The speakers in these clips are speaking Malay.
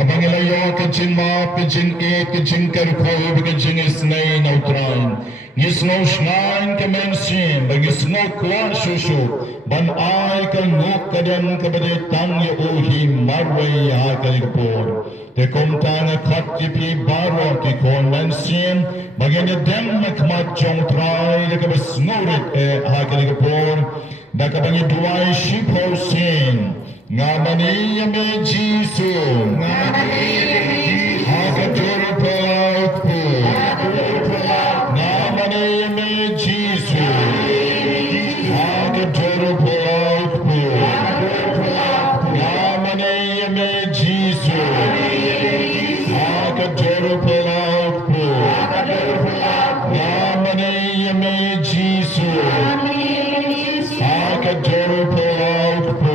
Abang ilayo kajing ma kajing e kajing karko kajing isnay na utrain. Gisno shnain kemensin bagisno kwa shushu ban ay kanguk kadan kabade tang ya uhi marway ha kaligpor. Te kumtang kat jipi baro ki konmensin bagay dem makmat jong trai kabasnurit ha kaligpor. Dakabang duay shipo sin. Ngamani yame Jisu Hakaturu Palaupu Ngamani yame Jisu Hakaturu Palaupu Ngamani yame Jisu Hakaturu Palaupu Ngamani yame Jisu Hakaturu Palaupu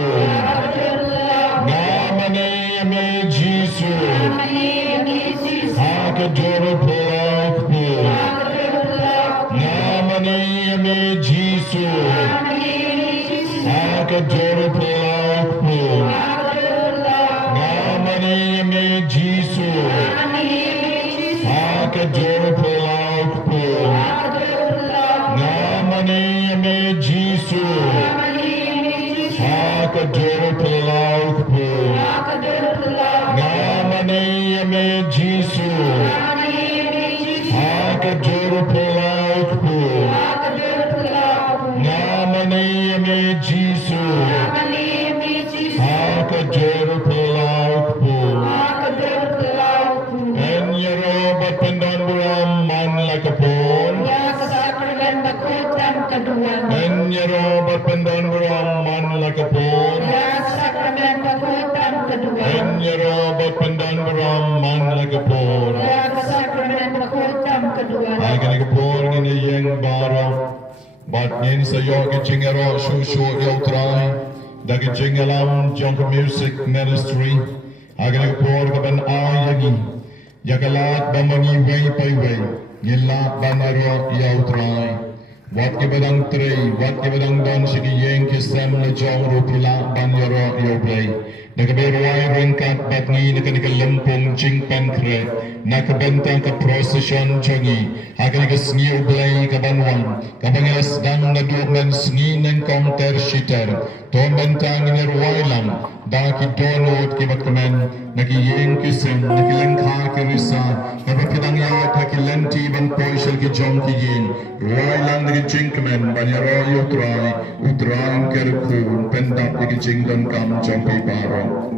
Hakaduru Palaupu Namaniyame Jisu Hakaduru Palaupu Namaniyame Jisu Hakaduru Palaupu Namaniyame Jisu Hakaduru Palaupu Namaniyame Jisu Hakaduru Palaupu Namaniyame Jisu Hakaduru Palaupu Enyero bapendan buram man lakapon Enyero bapendan buram man lakapon Enyero bapendan buram man lakapon Agan lakapon ngini yeng baro Bat ngin sayo kichingero shushu yautrai Dagi jingalam junk music ministry Agan lakapon kaban ayagi Yakalat bamangi way pay way Ngilat banaro yautrai Wat ke badang trei, wat ke badang don sigi yeng kisam le jong rupila ban yoro yoblay. Nakaberuay ringkat batngi nakanikalumpong ching pankre, nakabentang ka procession changi, hakanikas ngi yoblay kabanwang, kabangas dang naduman sngi ng counter shitter, tombentang nirway lang, daki donot kibatkaman, nakiyeng kisam, nakilangka kirisa, napapitang yawat hakilanti bang poisal ki jong kiyin, ruay lang Jingkaman banyaro utrai utrai kerku pendap di jingdan kam jampi baro.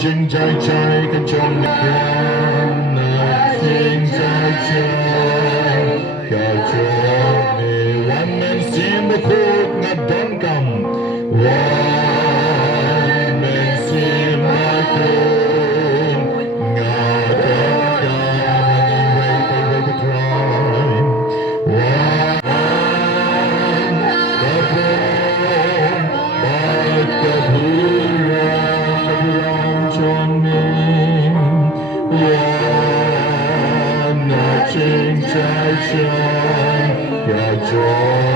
จริงใจใจกันจงมีจริงใจใจก็จงมีวันนั้นเสียงบุคคลงัดดังกำวันนั้นเสียงไม่คุ้นงัดดังกำไม่ไปไปทรายวันก็คงไปกับผู้รักจงมีวันนั้นจริงใจใจก็จ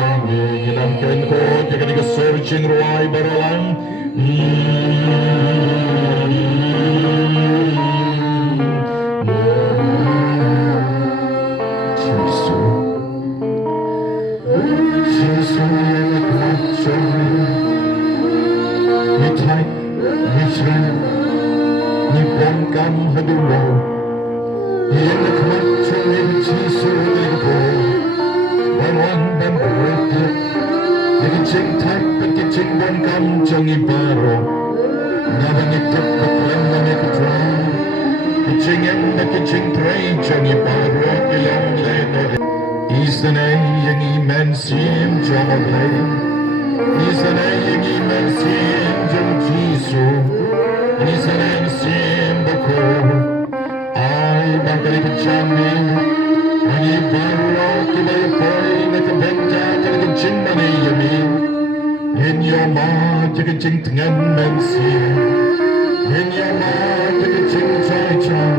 งมีนำกันโคตรกันก็สุดจริงรวยบารลังJangi baro, nabangit kapaklan na may kutray. Kitchingen na kitching tray, jangi baro, ilang leno. Isanay yung iman sim, jang lay. Isanay yung iman sim, jang jisu. Isanay yung sim bako. Ay, bangkali kachami. Ang ibaro, kilay po'y nakabenta, kalagaching na may yamin. In your mind, you can ching ting and mensi. In your mind, you can ching chai chai.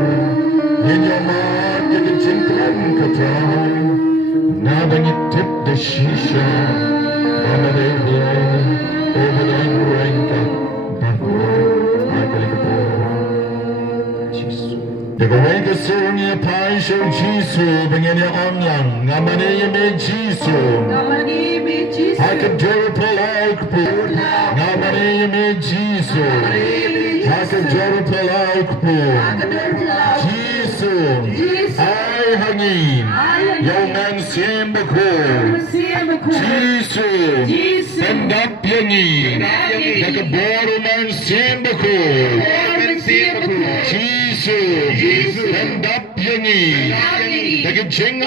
In your mind, you can ching ting katrai. Now when you tip the shisha, over the hill, over the ranka, backward, I can go. The way the song you pie show Jesus, bring in your online, Namane you made Jesus. I can do it like poor. Nobody you made Jesus. I can do it like poor. Jesus. I hang in. Young man, same before. Jesus. Stand up, young. Like a borrow man, same before. Jesus. Stand up, young. Like a ching I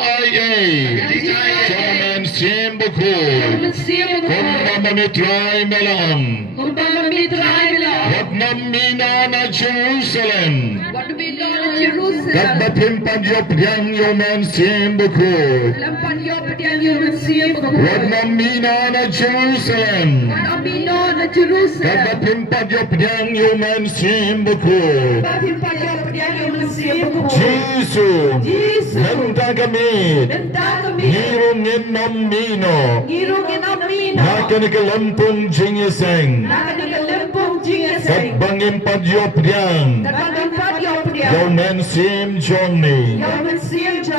same before. Kumma mitray melam. Wat namina na Jerusalem. Kadba pimpad yop yang yoman same before. Wat namina na Jerusalem. Kadba pimpad yop yang yoman same before. Jesus. Nanda gamit. Ngirungin namino. Nakani kalampung jingiseng. Kadbangin padyop yang. Yoman sim jongni.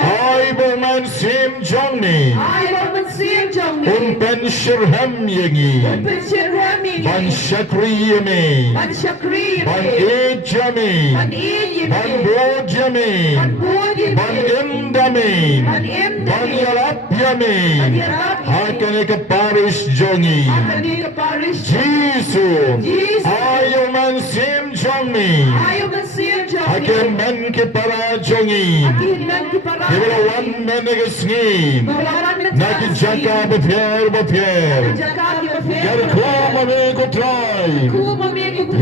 Ay boman sim jongni. Unpen shirham yengi. Ban shakri yemi. Ban ejami. Ban bojami. Ban imdami. Ban yalap yami. Hakane ka parish jongi. Jesus. Ayoman sim jongni. Hakem men ke para jongi. Kibala wan men ke sngi. Naki jaka bapyer. Yar kuma me ko try.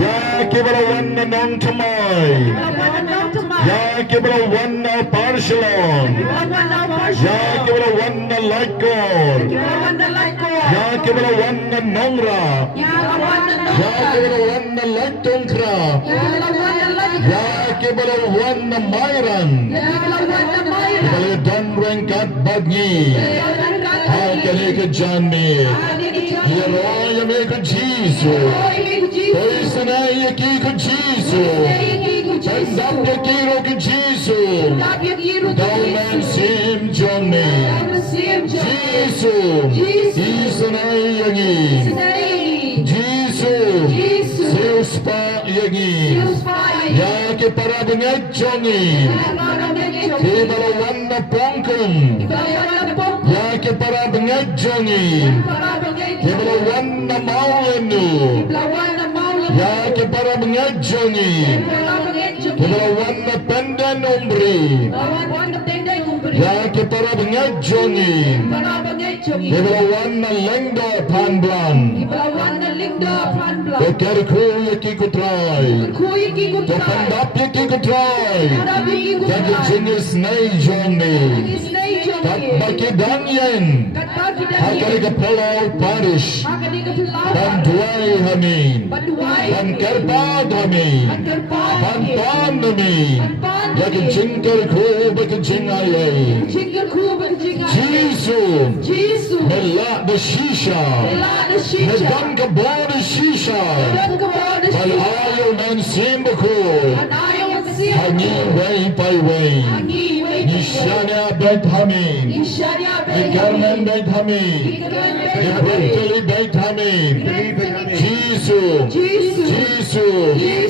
Ya kibala wan nong tamay. Ya kibala wan parshalon. Ya kibala wan like God. Ya kibala wan nongra. Ya kibala wan like tongkra. Ya kibala wan mayran. Kibala don rengkat bagni. Hakane ke janme. Hiroya me ke Jesus. Koisana yaki ke Jesus. Sandap yakiro ke Jesus. Dauman sim jonne. Jesus. Isana yagi. Jesus. Seuspa yagi. Ya ke para bengat jongi. Kibala wana pongkum. Ya ke para bengat jongi. Kibala wana maulenu. Ya ke para bengat jongi. jongi. Kebelawan pendan umbri. Ya kita jongi. Kebelawan lengdo panblan. Bekerku yaki kutrai. Tepandap yaki kutrai. Jadi jenis nai jongi. Kat baki danyen. Hakari ke pulau Paris. Dan duai hamin. Dan kerbad hamin. Dan pan hamin. Lagi jingkar ku baki jingayai. Jesus. Melak the shisha. Medan ke bawah shisha. Bal ayo dan simbaku. Hangi way by way. Nishana bait hamin. Garmen bait hamin. Brutally bait hamin. Jesus.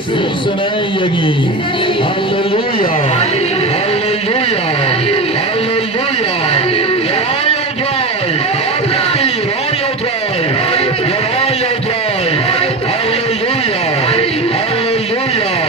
Isanay yagi. Hallelujah. Hallelujah. Hallelujah. Royal drive. Royal drive. Royal drive. Hallelujah. Hallelujah.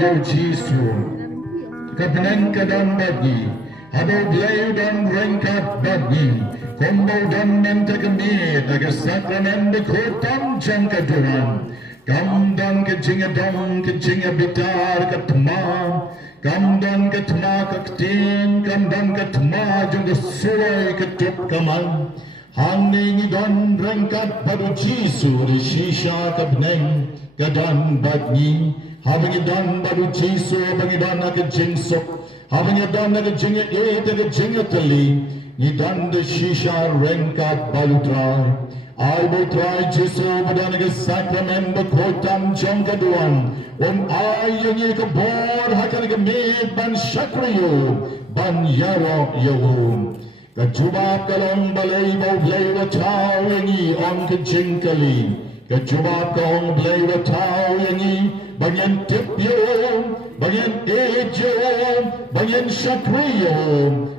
yêu Giêsu cái bên cái đàn bagi ada beliau dan rengkat bagi kombo dan mentakami daga sakramen de khotam jangka duran kam dan ke jinga bitar ke tma kam dan ke tma ke tin kam dan ke tma jung suai ke tup kamal Hanging dan rengkat pada Jisu di shisha kabneng gadan badni having dan pada Jisu bagi dan ke jingsok having dan ke jinga ke jinga tali ni dan de shisha rengkat balutrai I will try Jisu pada ke sakramen berkotam jong keduan I yang ke bor hakan ke med ban syakriyo ban yaro yawum Kejubab kalong balay bau blay wa tau yangi on ke jingkali. Kejubab kalong blay wa tau yangi banyan tipyo, banyan ejo, banyan syakriyo.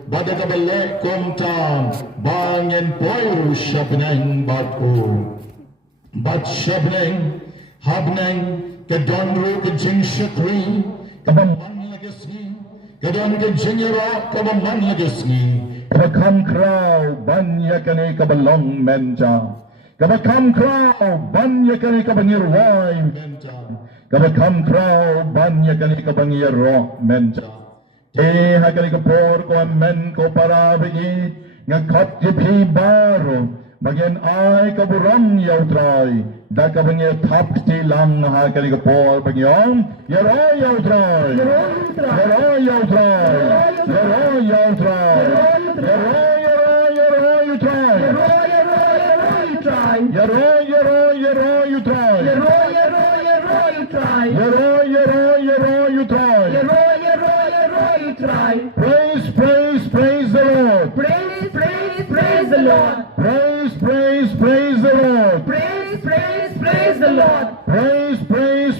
Bada ka balay komtam, banyan poyo syabneng batu. Bat syabneng, habneng, kedonru ke jing syakri, kabaman lagasni, kedon ke jingero, kabaman lagasni. Kabakam kraw banyakani kabalong menja. Kabakam kraw banyakani kabangirway menja. Kabakam kraw banyakani kabangiro menja. Te hakani kapor ko men ko parabi ngakot jipi baro. Bagian ay kaburang yautray. Da kabangir tapti lang hakani kapor bagyong yaro yautray. Yaro yautray. Yaro yautray. Praise the Lord. Praise the Lord. Praise the Lord. Praise the Lord.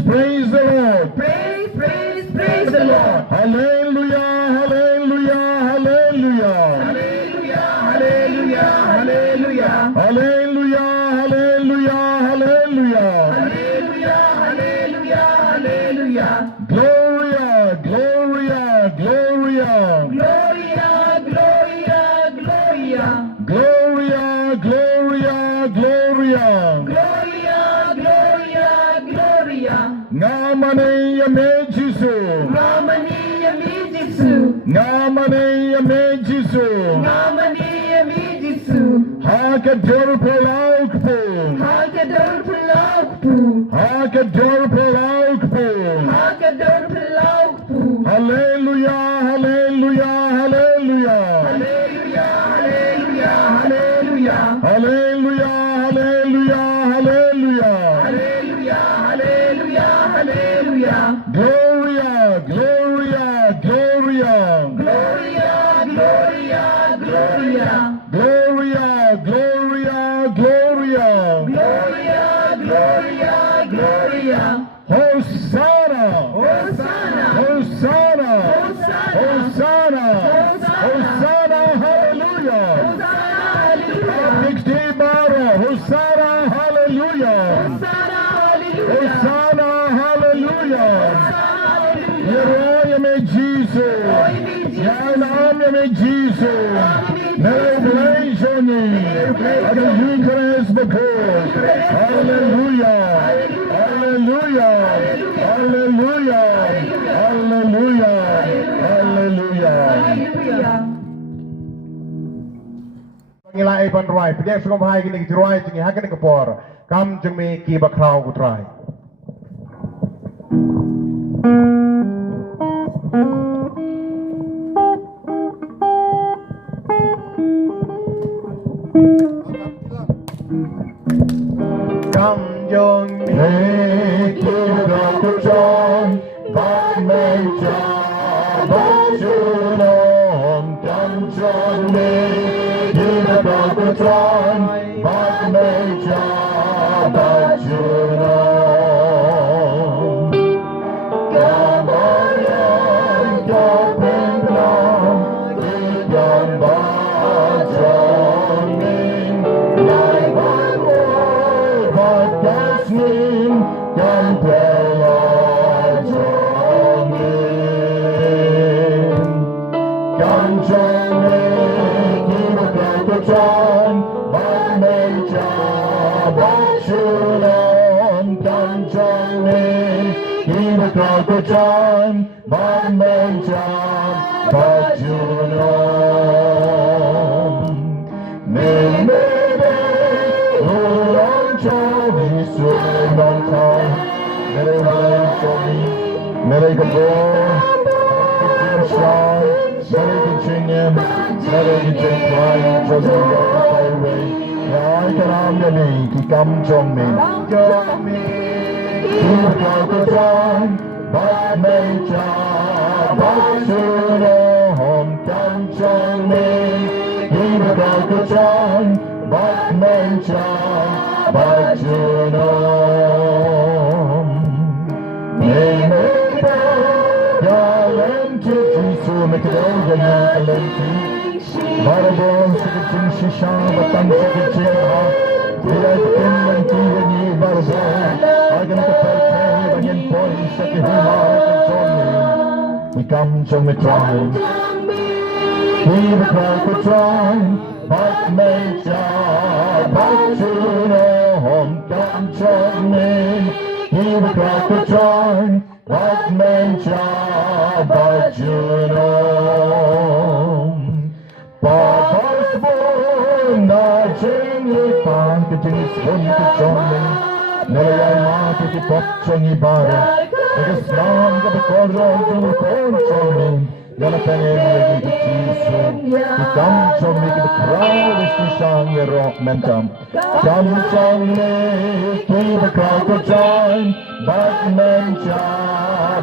Praise the Lord. Praise the Lord. Hallelujah, hallelujah, hallelujah. Hallelujah, hallelujah, hallelujah. Hallelujah, hallelujah, hallelujah. Hallelujah, hallelujah, hallelujah. Gloria, Gloria, Gloria. Gloria, Gloria, Gloria. Gloria, Gloria, Gloria. Gloria, Gloria, Gloria. Ngamane yame Jisu. Ngamani yami Jisu. Ngamane yame Jisu. Ngamani yami Jisu. Hakador palaukpu. Hakador pelaukpu. Hakador palaukpu. Hakador pelaukpu. Hallelujah, hallelujah, hallelujah. Hallelujah, hallelujah, hallelujah. Hallelujah, hallelujah, hallelujah. Hallelujah, hallelujah, hallelujah. Gloria, Gloria, Gloria. Gloria, Gloria, Gloria. Gloria, Gloria, Gloria. Gloria, Gloria, Gloria. Hosanna, Hosanna. Hosanna, Hosanna. Hosanna, Hosanna, hallelujah. Hosanna, hallelujah. Dixti Bara, Hosanna, hallelujah. Hosanna, hallelujah. Hosanna, hallelujah. Hallelujah. Yeroya me Jesus. Yanam me Jesus. Melblazoni. Adu Eucharist before. Hallelujah. Hallelujah. Hallelujah. Hallelujah. Hallelujah. Hallelujah. Ngila iban ruai, pijak suka bahaya gini gitu ruai, tinggi hakan kepor, kam jengmi kiba krau kutrai. Kam jengmi kiba kutrai, bak meja bajunon, kam jengmi Bagutron, Bagmeja, Bajuron. Gambayan, Gopendron, Igan Bajonin, Naiban Boy, Bagasnin, Gampelajon. John, but Major, but Junon, can John me, keep a crowd to John, but Major, but Junon. Maybe, Ulan Johnny, swim on time, Ulan Johnny, Mary the boy, shine, Mary the chingin, Mary the ching crying, just a highway. I can am me, he come John me, he will go to John, but Major, but Junon, can John me, he will go to John, but Major, but Junon. Barabon sikicing shisha batang sikicing ha bilay pinang tiyani barabon agan ka pagkay banyan poy sa kihima we come to me try he will try to try but Major but Junon come to me he will try to try but Major but Junon. Papa's born, na chingy pan, kichingy spoon, kichonny, nalay mati ki popchongy bare, nagasnam ka bakoron, tulukon chonny, nalapangin lagi ki chiso, ikam chonny ki bakraw, isnishang yero mentam, kam chonny, ki bakraw ko chon, but mencha,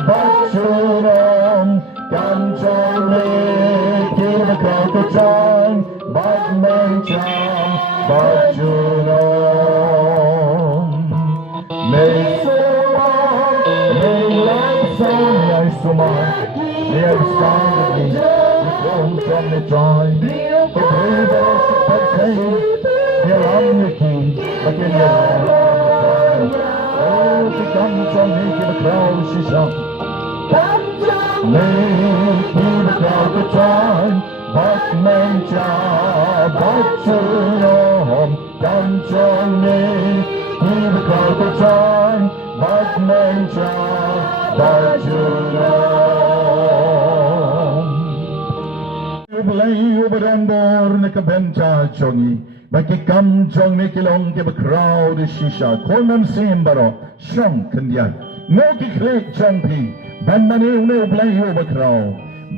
but Junon, kam chonny, keep a crowd to join, but Major, but Junon. May someone, may life sound like someone, may I sound of me, we come from the joy, the brave us to say, here I'm the king, but in your life, oh, she comes from me, keep a crowd, she shot. Make me the crowd to join, but Major, but Junon, come join me. He the crowd to join, but Major, but Junon. Ublay ubadan bor nakabenta chongi, bakikam chong mikilong ke crowd shisha, kolman simbaro, shong kandiyan, no kiklik chongpi. Ban mani une ublay ubakraw,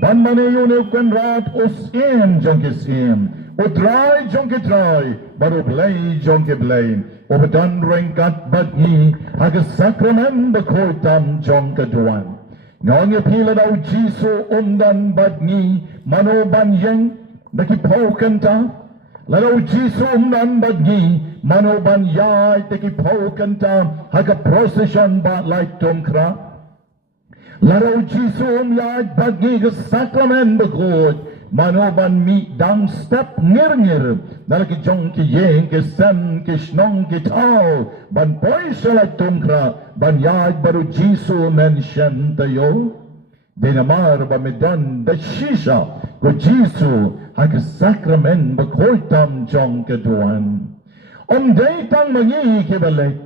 ban mani une ukwenrat usim jonkisim, utray jonkitray, but ublay jonkiblay, ubadan rengkat badni, hagas sakramen bakoitam jonkaduan. Ngong pila daw Jisu undan badni, manoban yeng, nakipokanta, lalaw Jisu undan badni, manoban yay, takipokanta, haga procession ba like tomkra. Laraw Jisu yad bagi ke sakramen bekut manoban mi dang step ngir nalaki jong ki yeng ke sem ke snong ke tau ban poi salat tungkra ban yad baru Jisu mention tayo dinamar ba medan da shisha ko Jisu hak sakramen bekultam jong keduan day tang mangi ke balik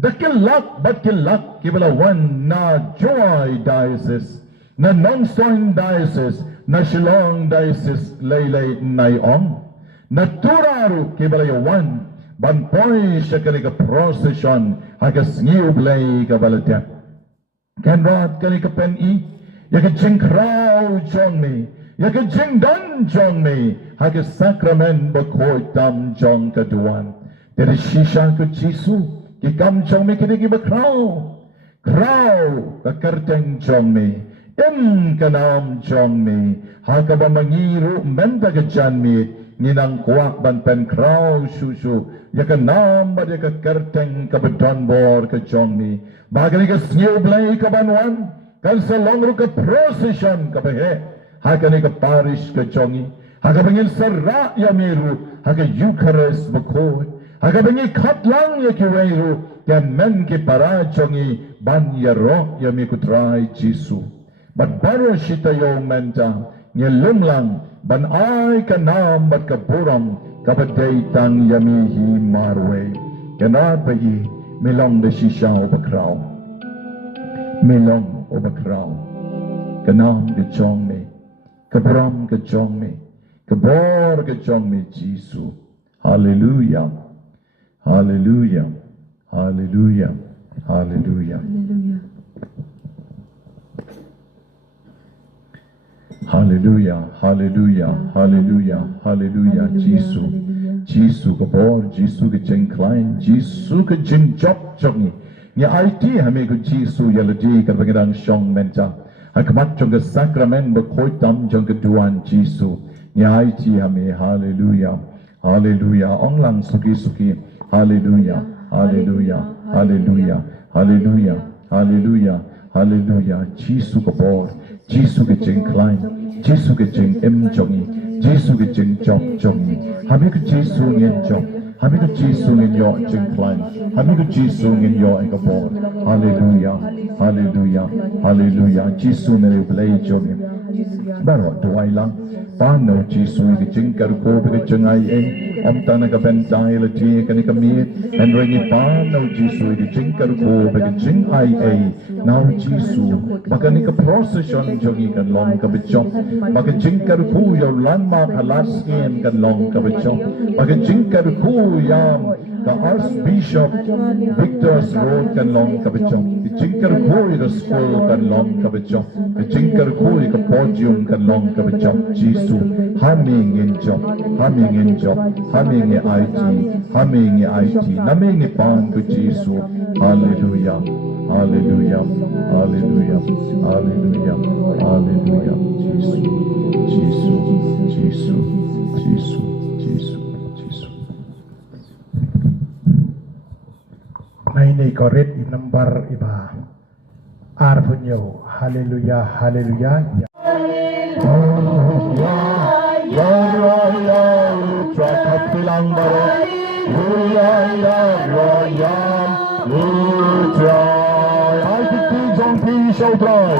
dakilak bat kilak kibalawan na Joy Diocese, na Nongsoin Diocese, na Shillong Diocese laylay nayon, na Turaru kibalayawan, banpoy siya kalika procession, hagas ngiublay kabalatya. Kanrat kalika pen-i, yakajing kraw jong me, yakajing dan jong me, hagas sakramen bakoitam jong kaduan. Dari shisha ko Jisu, kikam chong me kinigi bakraw, kraw kakarteng chong me, kanam chong me, hakaba mangiru menda kajan me, ninang kuak ban pen kraw susu, yakanam ba kakarteng kabadon bor ka chong me, bagay ka snewblay kabanwan, kalsa longro ka procession kabahe, hakani ka parish ka chongi, hakabangil sarra yamiru, haka Eucharist bakoy, hakabangil katlang yakiwairu, kan men ki parachongi ban yaro yami kutray Jisu. But baro shita yo menta, ngilumlang ban ay kanam bat kapuram, Kapaday tang yamihi marwe. Ganad bayi melong de shisha obakraw. Melong obakraw. Ganam gejong me. Kabram gejong me. Kabor gejong me Jisu. Hallelujah. Hallelujah. Hallelujah. Hallelujah. Hallelujah. Hallelujah. Hallelujah. Hallelujah. Jisu. Jisu kabor, Jisu ke jeng klein, Jisu ke jeng job jongi. Ni IT hame ku Jisu ya ledi kan bangedang shong menta. Hakamat jong ke sakramen bekoi tam jong ke duan Jisu. Ni IT hame hallelujah. Hallelujah. Ong lang suki. Hallelujah. Hallelujah. Hallelujah. Hallelujah. Hallelujah. Hallelujah. Jisu kabor, Jisu ke jeng klein, Jisu ke jeng jongi. Jisu ke jeng job jongi. Hami ke Jisu ngin job. Hami ke Jisu ngin yo jeng klein. Hami ke Jisu ngin yo kabor. Hallelujah. Hallelujah. Hallelujah. Jisu mere blay jongi. Baru doai lang. Pano Jisu ke jeng karko ke jeng ai Om tana ka bentai la ji ka ni kami and ringi pano Jisu ke jeng karko ke jeng ai now Jisu maka ni ka procession jongi kan long ka bechok maka jeng karko yo landmark halaskin kan long ka bechok maka jeng karko yam ka Archbishop Victor's Road kan long ka bechok jeng karko yo school kan long ka bechok jeng karko yo podium kan long ka bechok Jisu humming in job, humming in job, humming in IT, humming in IT, naming in pan to Jisu. Hallelujah, hallelujah, hallelujah, hallelujah, hallelujah. Jisu, Jisu, Jisu, Jisu, Jisu, Jisu. Nainay korit inambar iba. Arpunyo, hallelujah, hallelujah. Bilang baru, I think on P show drive.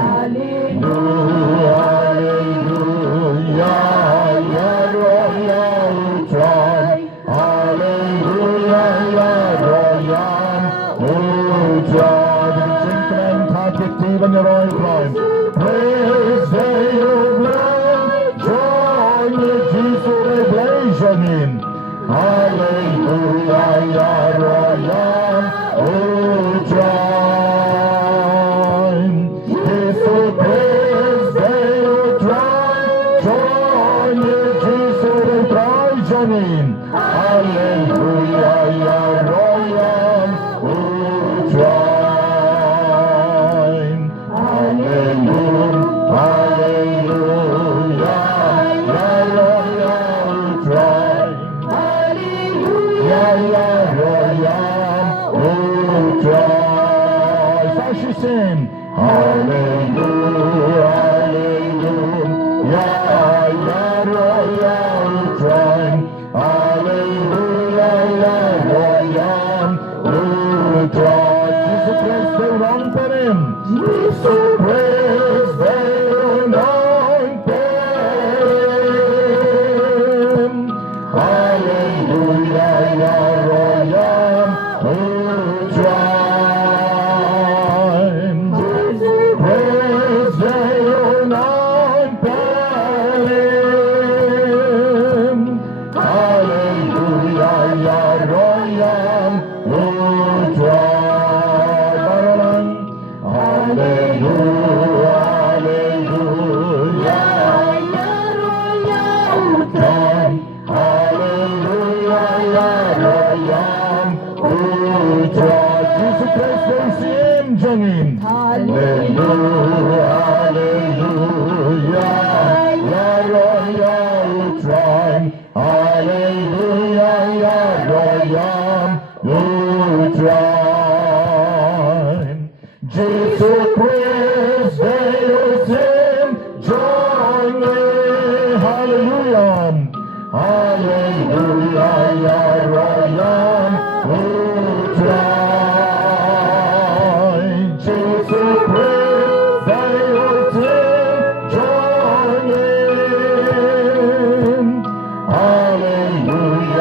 Hallelujah.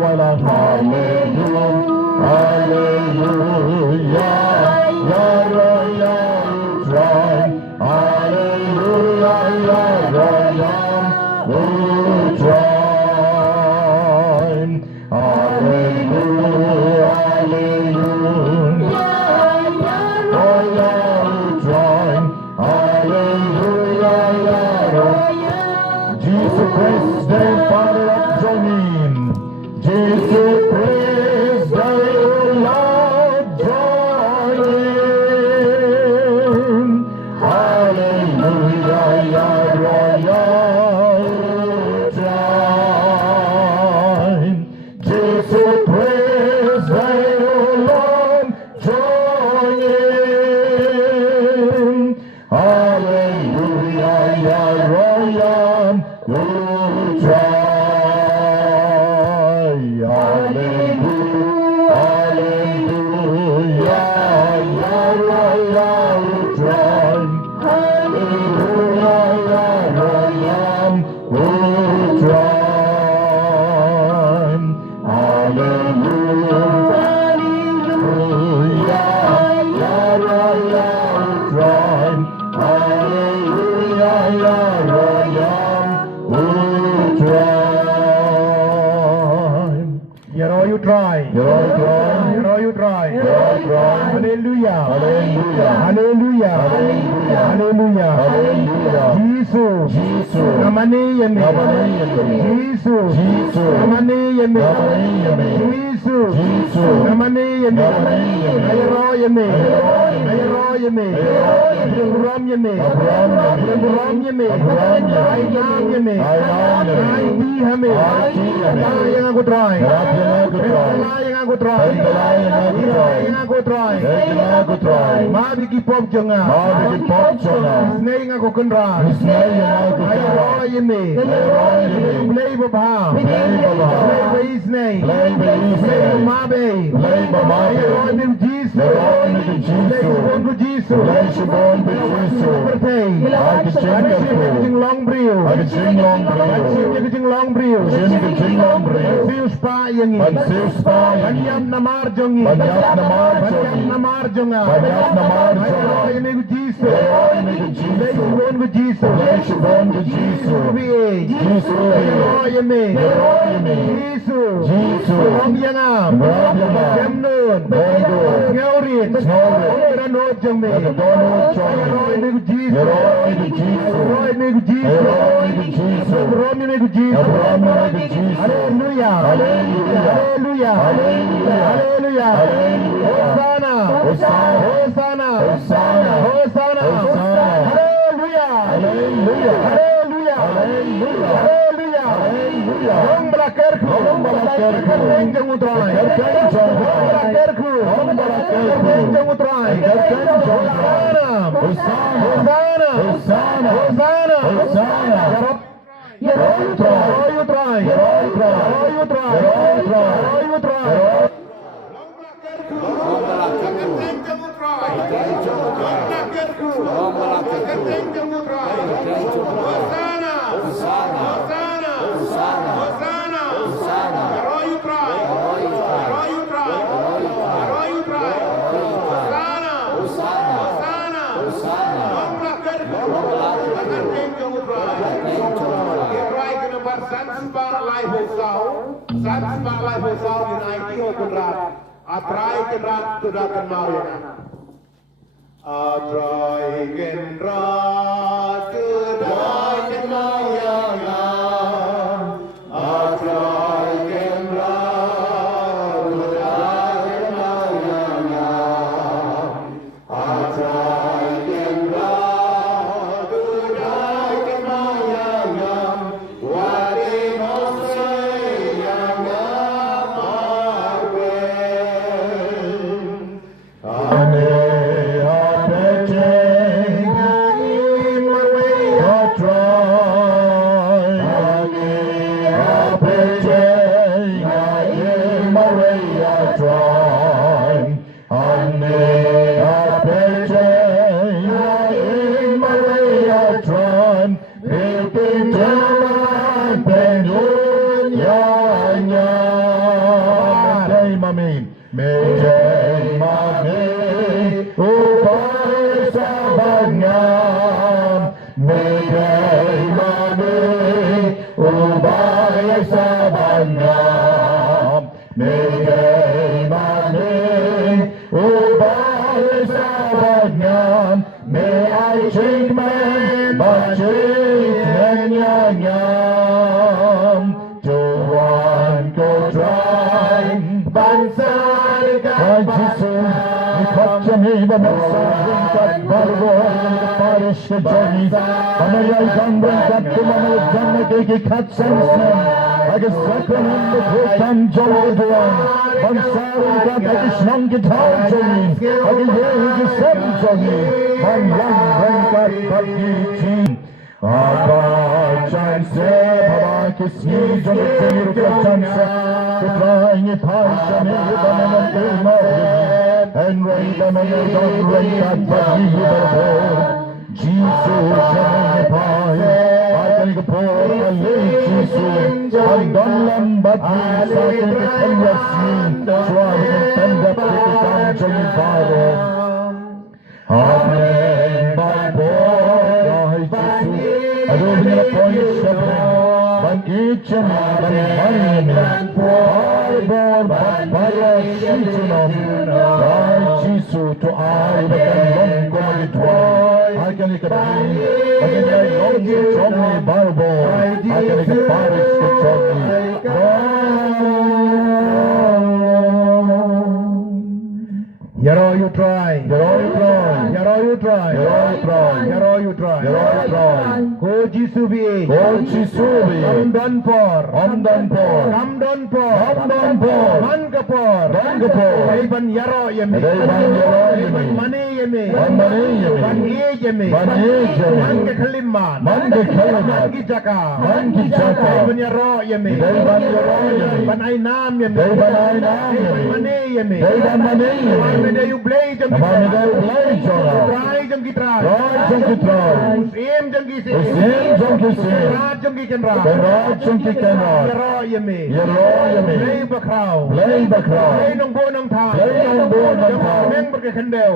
ไว้ละฮาเลลูยาฮาเลลูยาลารอยาทรายฮาเลลูยาลารอยาทรายฮาเลลูยาฮาเลลูยาลารอยาทรายฮาเลลูยาลารอยาJesus Christ the Father of joining Jesus Christ the Lord joining Hallelujah ya royal time Jesus Christ the Lord joining Hallelujah ya royal time You try. You try. Hallelujah. Hallelujah. Hallelujah. Jesus. Namani yemi. Jesus. Namani yemi. Jesus. Namani yemi. Ayro yemi. Ayro yemi. Ram yemi. Ram yemi. Ayam yemi. Aybi hame. Yang aku try. Yang aku try. Yang aku try. Mari kipop jangan. Snei yang aku kenal. Ayro yemi. Play bapa. Play snei. Play mabe. Ayro yemi Jesus. Play bongo Jesus. Birthday. Kucing long brio. Kucing long brio. Sius pa yang ini. Banyam namar jongi. Banyam namar jonga. Ayro yemi Jesus. Play bongo Jesus. Ayro yemi. Jesus. Om yangam. Jamnun. Ngaurin. Ranot jengme. Ayro yemi Jesus. Ayro yemi Jesus. Ayro yemi Jesus. Hallelujah. Hallelujah. Hallelujah. Hosanna. Hosanna. Hosanna. Hallelujah. Hallelujah. Hallelujah. Om belakerku. Kerjeng utrai. Belakerku. Kerjeng utrai. Hosanna. Hosanna. You try. Sanspaklah besar in ITO kenrat. Atrai kenrat sudah kenal ya. Atrai kenrat sudah kenal ya. Atrai kenrat sudah kenal ya. Atrai kenrat sudah kenal ya. Ane ubah sa banyam, may maning ubah sa banyam, may I drink man, but drink nyanyam, to one go dry, bansay ka Kami bamaksudin kat barbo Paris ke jani Panayay gandang kat kumanagdan Nagigikat sansan Agis sakranan Bukutan jaladuan Bansarin kat agis nang gitar jani Agiyehi gisem jani Manlang rengkat bagitin Apa chanse Baba kisni jani Tir kachansa Kutraini paishani Ibanan ilmahri And rain them and they don't rain that but you will Jesus shall pie I think a poor a late Jesus and don't them but me so I think it can rest me so I can stand up to the dungeon Father Amen my boy Jesus I don't need a point shepherd but each and every man born but by a season Jisu to I can long come I can make a dream I can make long from me Bible I can make a Paris from me Yaro you try. Yaro you try. Yaro you try. Yaro you try. Yaro you try. Yaro you try. Go Jisubi. Go Jisubi. Come done for. Come done for. Come done for. Come done for. Mangapur. Mangapur. Daiban Yaro yemi. Daiban Yaro yemi. Mani yemi. Mani yemi. Mani yemi. Mani yemi. Mangga Kaliman. Mangga Kaliman. Mangi Jaka. Mangi Jaka. Daiban Yaro yemi. Daiban Yaro yemi. Daiban Ainam yemi. Daiban Ainam yemi. Mani yemi. Daiban Mani yemi. Mani you blade jam Mani you blade jam. Try jam ki try. Try jam ki try. Same jam ki same. Same jam ki same. Raj jam ki kenra. Raj jam ki kenra. Yaro yemi. Yaro yemi. Play bakrao. Play bakrao. Play nong bo nong tha. Play nong bo nong tha. Meng berke kendel.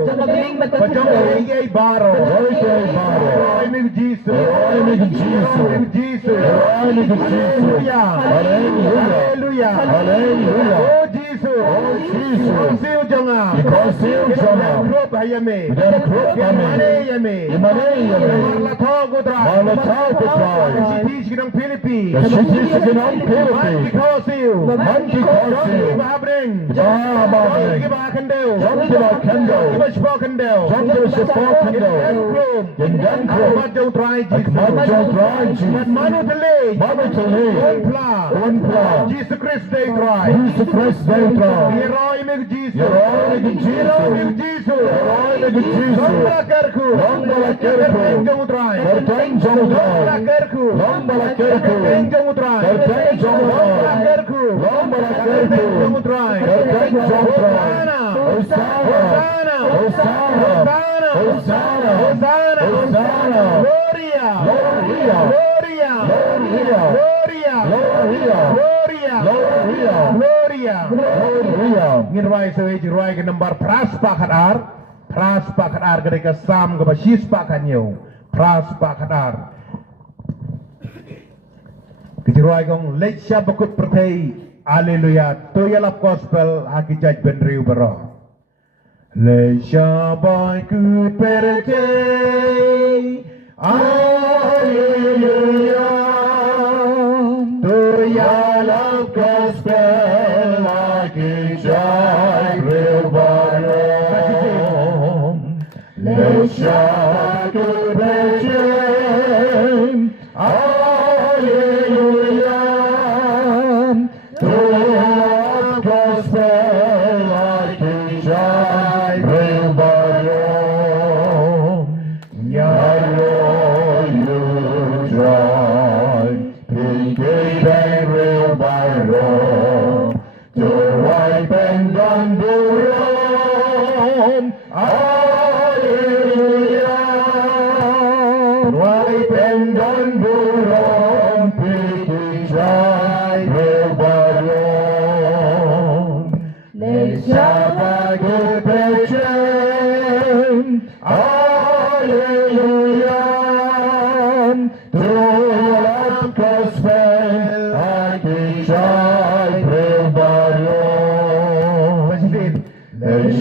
Bajang ay baro. Ay baro. Ay mig Jesus. Ay mig Jesus. Mig Jesus. Ay mig Jesus. Hallelujah. Hallelujah. Hallelujah. Oh Jesus. Oh Jesus. Siu jonga. Because siu jonga. Krop hayame. Kita krop kami. Imane yame. Imane yame. Marla tho godra. Marla tho godra. City sinang Philippines. The city sinang Philippines. Because siu. Monkey because siu. Babring. Babring. Give a kendel. Jump to the kendel. Give a spok kendel. Jump to the spok kendel. In den krop. Mat jau try Jesus. Mat jau try Jesus. Manu tele. Manu tele. One pla. Jesus Christ they try. Jesus Christ they try. Heroi mig Jesus. Heroi mig Jesus. Heroi mig Jesus. Heroi mig Jesus. Lomba kerku. Lomba kerku. Terteng try. Terteng jom try. Lomba kerku. Lomba kerku. Terteng jom try. Terteng jom Lomba try. kerku. Lomba Terteng kerku. jom try. Terteng jom try. Hosanna. Hosanna. Hosanna. Hosanna. Hosanna. Hosanna. Gloria. Gloria. Gloria. Gloria. Gloria. Gloria. Gloria. Gloria. Gloria. Gloria. Ngirwai sewe jirwai ke nambar pras pakadar. Pras pakadar ketika sam ke basis pakanyo. Pras pakadar. Kijirwai kong lecha bakut pertei. Haleluya. Toyalap gospel hakijaj benriu bero. Lecha bakut pertei. Haleluya. Toyalap gospel hakijaj benriu bero. Lecha bakut pertei. Haleluya. Toyalap gospel hakijaj benriu bero. Nyaro you drive, Pinky benriu bero. Tuwai pendan buron. Hallelujah.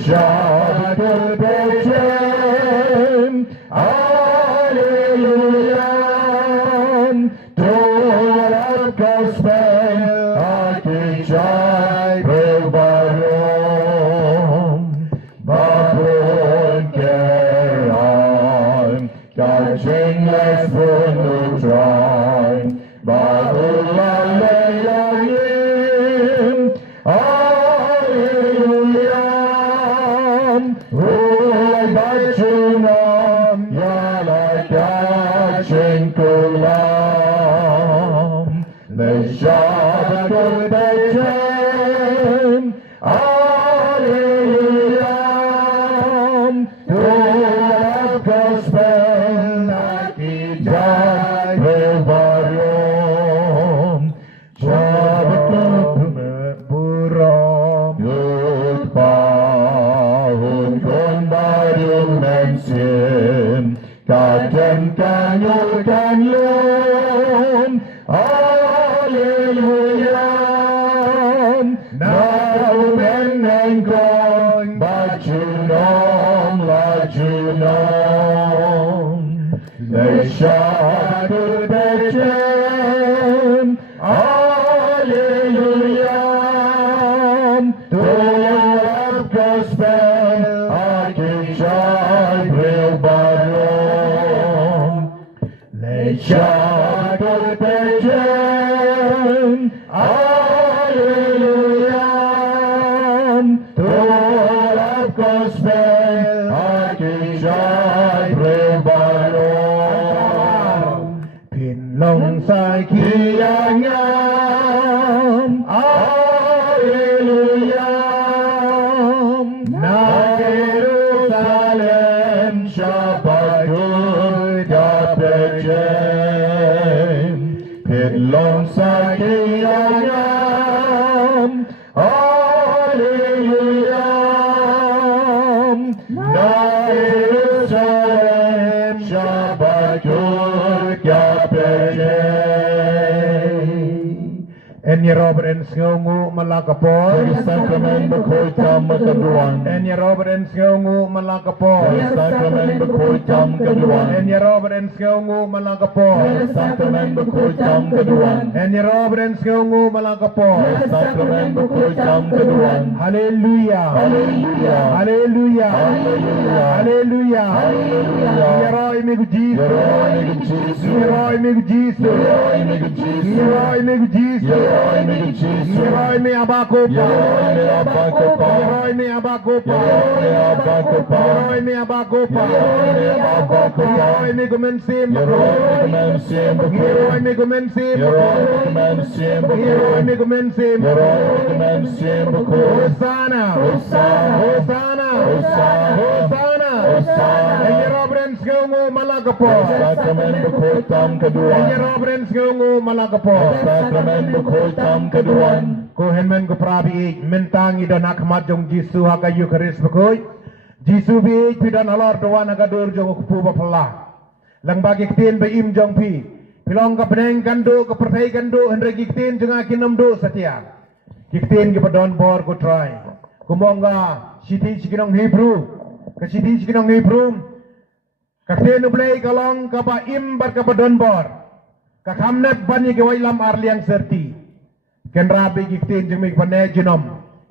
Shabbat B'Shem, Hallelujah, Torah Gospel, Akijai Bevarom, Babon Keran, Kajing Les Bunutran, Barulah Leyayim, Hallelujah, Ulai Bacunam, Yalai Kajing Kulam, Shabbat B'Shem, Hallelujah, Torah Gospel, Akijai Bevarom, Shabbat Buram, Yud Pahun Kon Barum Mensim, Kadem Kanyul Kanlum, Hallelujah, Naum Engkong, Bajunom, Lajunom, Shabbat B'Shem, Hallelujah, Torah Gospel, Akijai Bevarom, Shabbat B'Shem, Hallelujah, Torah Gospel, Akijai Bevarom, Pinlong Sai Kiyangam, Hallelujah, Na Jerusalem, Shabbat B'Shem, Pinlong Sai Kiyangam, Hallelujah, Na Jerusalem, Shabbat B'Shem. En je Robert en Schilngu Malakapor. The sacrament Bekoitam Kaduan. En je Robert en Schilngu Malakapor. The sacrament Bekoitam Kaduan. En je Robert en Schilngu Malakapor. The sacrament Bekoitam Kaduan. En je Robert en Schilngu Malakapor. The sacrament Bekoitam Kaduan. Hallelujah. Hallelujah. Hallelujah. Hallelujah. Hallelujah. Hallelujah. Herói amigo Jesus. Herói amigo Jesus. Herói amigo Jesus. Herói amigo Jesus. Herói amigo Jesus. Herói me abacopa. Herói me abacopa. Herói me abacopa. Herói me abacopa. Herói me gumensim. Herói me gumensim. Herói me gumensim. Hosanna. Hosanna. Hosanna. Hosanna. Hosanna. En je Robren Schilngu Malakapor. Sacrament Bekoitam Kaduan. En je Robren Schilngu Malakapor. Sacrament Bekoitam Kaduan. Ko henmen ko prabi mentangi dan akmat jong Jisu haka Eucharis bekoi. Jisu bi pidan alor doan haka dur jong kupu bapala. Lang bagi kitin be im jong pi. Pilong ka peneng kandu ka pertai kandu henre kitin jong akinam do setia. Kitin ki padon bor ko try. Kumonga siti sikinong Hebrew. Ka siti sikinong Hebrew. Ka kitin ublay kalong ka pa im bar ka padon bor. Ka kamnet bani ke wailam arliang serti. Ken rabi kitin jeng mig panejinom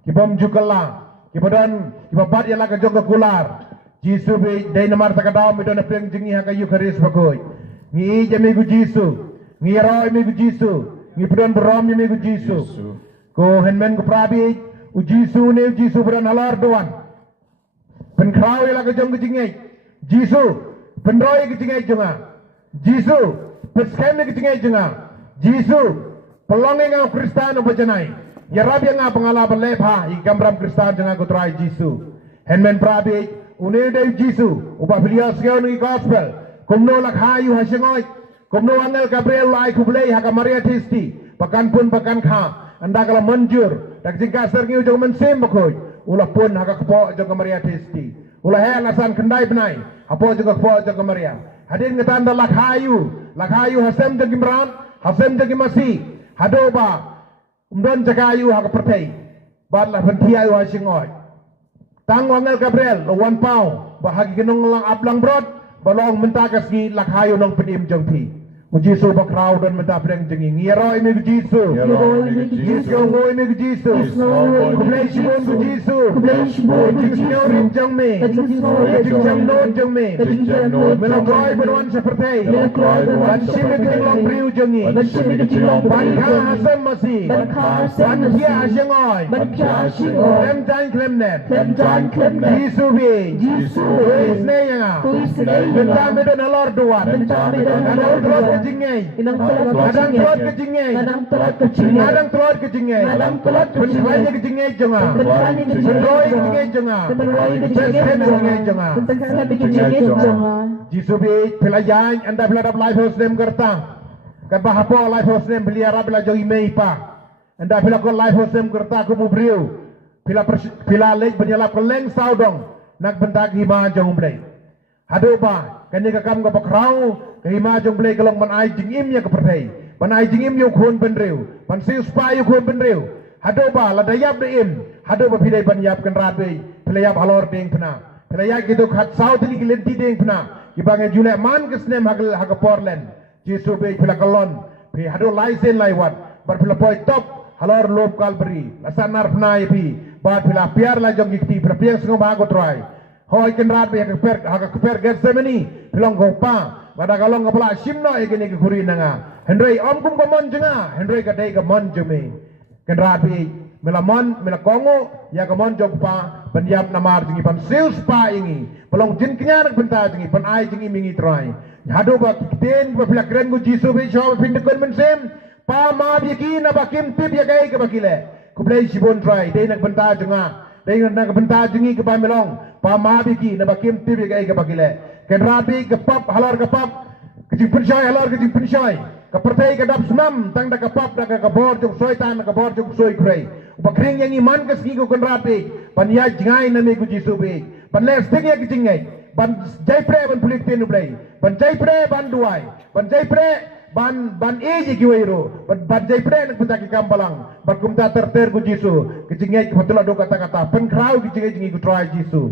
kibom jukala kibodon kibabat yala ka jong kular Jisu be dai namar ta kadaw mi don peng jengi ha ka Eucharis bagoy ngi jemi gu Jisu ngi roi mi gu Jisu ngi podon brom mi gu Jisu ko henmen ko prabi u Jisu ne Jisu podon halar doan pen kraw yala ka jong jengi Jisu pen roi ke jengi jonga Jisu pen skem ke jengi jonga Jisu pelonge nga Kristan o bajanay. Yarab yang nga pangalaban lepha ikamram Kristan janga kutray Jisu. Henmen prabi unede Jisu upa Filias kau ngi gospel. Kumno lakhayu hasengoy. Kumno angel Gabriel lai kublay haka Maria Tisti. Pakan pun pakan kha. Anda kala manjur. Tak jingka sergi ujung mensim bakoy. Ulah pun haka kepo janga Maria Tisti. Ulah he alasan kendai benai. Apo janga kepo janga Maria. Hadin ngetanda lakhayu. Lakhayu hasem jagi Imran. Hasem jagi Masih. Hadoba umdon jagayu hak pertai badlah pentiayu hasingoy Tang Wangel Gabriel lawan pau bahagi kenong lang ablang brod balong mentakas gi lakhayo nong pedim jengpi. Ujisu bakrau dan mentabreng jengi ngiro imi Ujisu. Yesu ngo imi Ujisu. Kublai shibon Ujisu. Ujisu jengme. Ujisu non jengme. Melokoi benuan seperti. Ban shimi kejelong priu jengi. Ban kha asam masih. Ban kia asyangoi. Klem jan klem net. Yesu bi. Isne yang. Benta medon alor duat. Alor duat kejingai. Kadang telur kejingai. Kadang telur kejingai. Penjualnya kejingai jenga. Penjualnya kejingai jenga. Penjualnya kejingai jenga. Jisubi pelayan anda beladap live host name gertang. Kabahapo live host name beliara belajar email pa. Anda bila ko live host name gertang ko mubriu. Bila lek benyalap ko leng saudong. Nak bentak hima jong blay. Hado ba kani ka kam ka bakrau kahima jong blay kalong man ai jing im ya ka perthai man ai jing im yu khon ben reu man siu spa yu khon ben reu hado ba la dayap de im hado ba phidai ban yap kan rat be phlayap halor ding phna phlaya ki to khat sau tili ki lenti ding phna ki bange jule man ke snem hagel hag porlen jisu be phla kalon phi hado license lai wat bar phla poi top halor lob kal beri lasanar phna pi ba phla piar la jong gikti phla piang sngo ba go try hoi ken rat be hak per Getsemani pilong gopa pada kalong kepala simno egene ke kuri nanga hendrei om kum komon jenga hendrei ka dei ka mon jume ken rat be melamon melakongo ya ka mon jogpa pendiap namar jingi pam seus pa ingi pelong jin kenyar benta jingi pen ai jingi mingi trai hado ba kiten ba pila kren gu jisu be shaw fin kon men sem pa ma bi ki na ba kim tip ya gai ka bakile kublai sibon trai dei nak benta jenga dei nak benta jingi ke ba melong pa ma bi ki na ba kim tip ya gai ka bakile ken rapi ke pap halor ke pap kejing pensai halor kejing pensai ke pertai ke dap senam tang da ke pap da ke bor jong soi tan ke bor jong soi krei bakring yang iman ke ski ko ken rapi pan ya jingai na me ku jisu be pan les ting ya kejing ngai ban jai pre ban pulik tin blai ban jai pre ban duai ban jai pre ban eji ki wairo ban jai pre nak putak kambalang ban kumta ter ku jisu kejing ngai patula do kata kata pen krau kejing jingi ku try jisu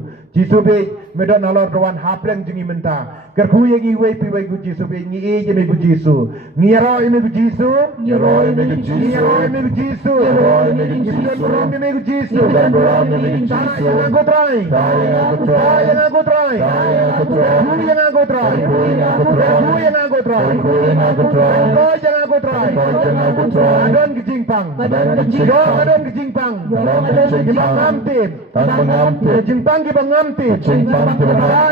be medon halor doan hapleng jingi menta kerku yegi wei pi wei ku jisu be ni eji me ku jisu ni ro ime ku jisu ni ro ime ku jisu ni ro ime ku jisu ni ro ime ku jisu ni ro ime ku jisu ni ro ime ku jisu yang aku try yang aku try yang aku try yang aku try kau jangan aku try adon kejing pang adon kejing pang kibang ngamtip kejing pang kibang ngamtip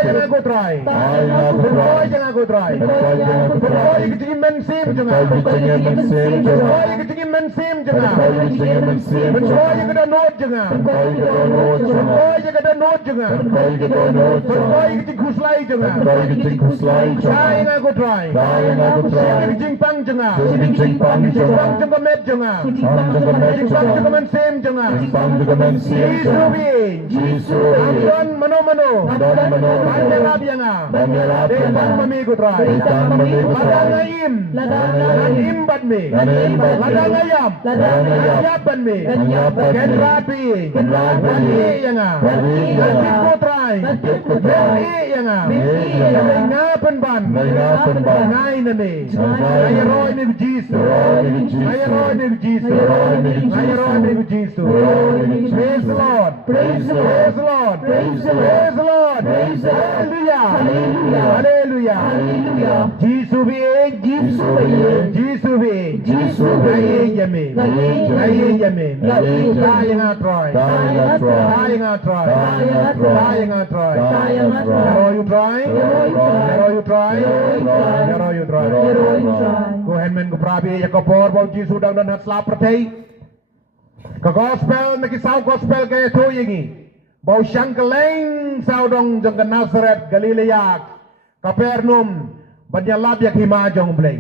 yang aku try kau jangan aku try kau kejing mensim jangan kau kejing mensim jangan kau yang ada note jangan kau yang ada note jangan kau kejing kuslai jangan yang aku try kejing pang jangan kejing pang jangan met jangan kejing pang jangan mensim jangan Jisu Amdon mano Banderab yang Detang mamiku try Ladang ayim Nanim ban me Ladang ayam Anyap ban me Ken rapi Wani yang Natip ko try Wani yang Ngapan ban Ngay na me Ay roy me Jisu Ay roy me Jisu Ay roy me Jisu Praise the Lord Praise the Lord Praise the Lord Hallelujah Hallelujah Jisu be Jisu be Aye yame Aye yame Yang atroy Yang atroy Hero you try Hero you try Go ahead men ko prabi ya kapor bau Jisu dang dan hat slap pertai ke gospel nakisau gospel kaya tu yengi bau syangkeleng saudong jeng ke Nazaret Galilea Kapernaum banyalab yak hima jong blay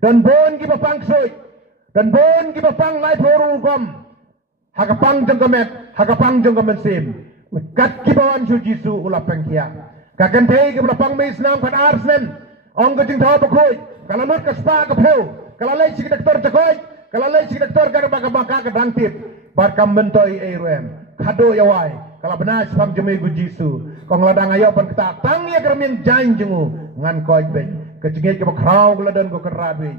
dan bon ki papang soy dan bon ki papang lai poru kom hakapang jeng kemet hakapang jeng kemesim kat ki bawan su Jisu ulap pengkia kakan tei ki papang mes nam kat arsnen ong ke jeng thaw pakoi kalamut ke spa ke peu kalalai si doktor cakoi kalau lagi si doktor kan baka ke dangtip bar kam bentoi ARM kado yawai kalau benar sebab jemi ku Jisu kong ladang ayo pan kita tang ya kermin jan jengu ngan koi be kecingit ke bakrau geladan ku kerabe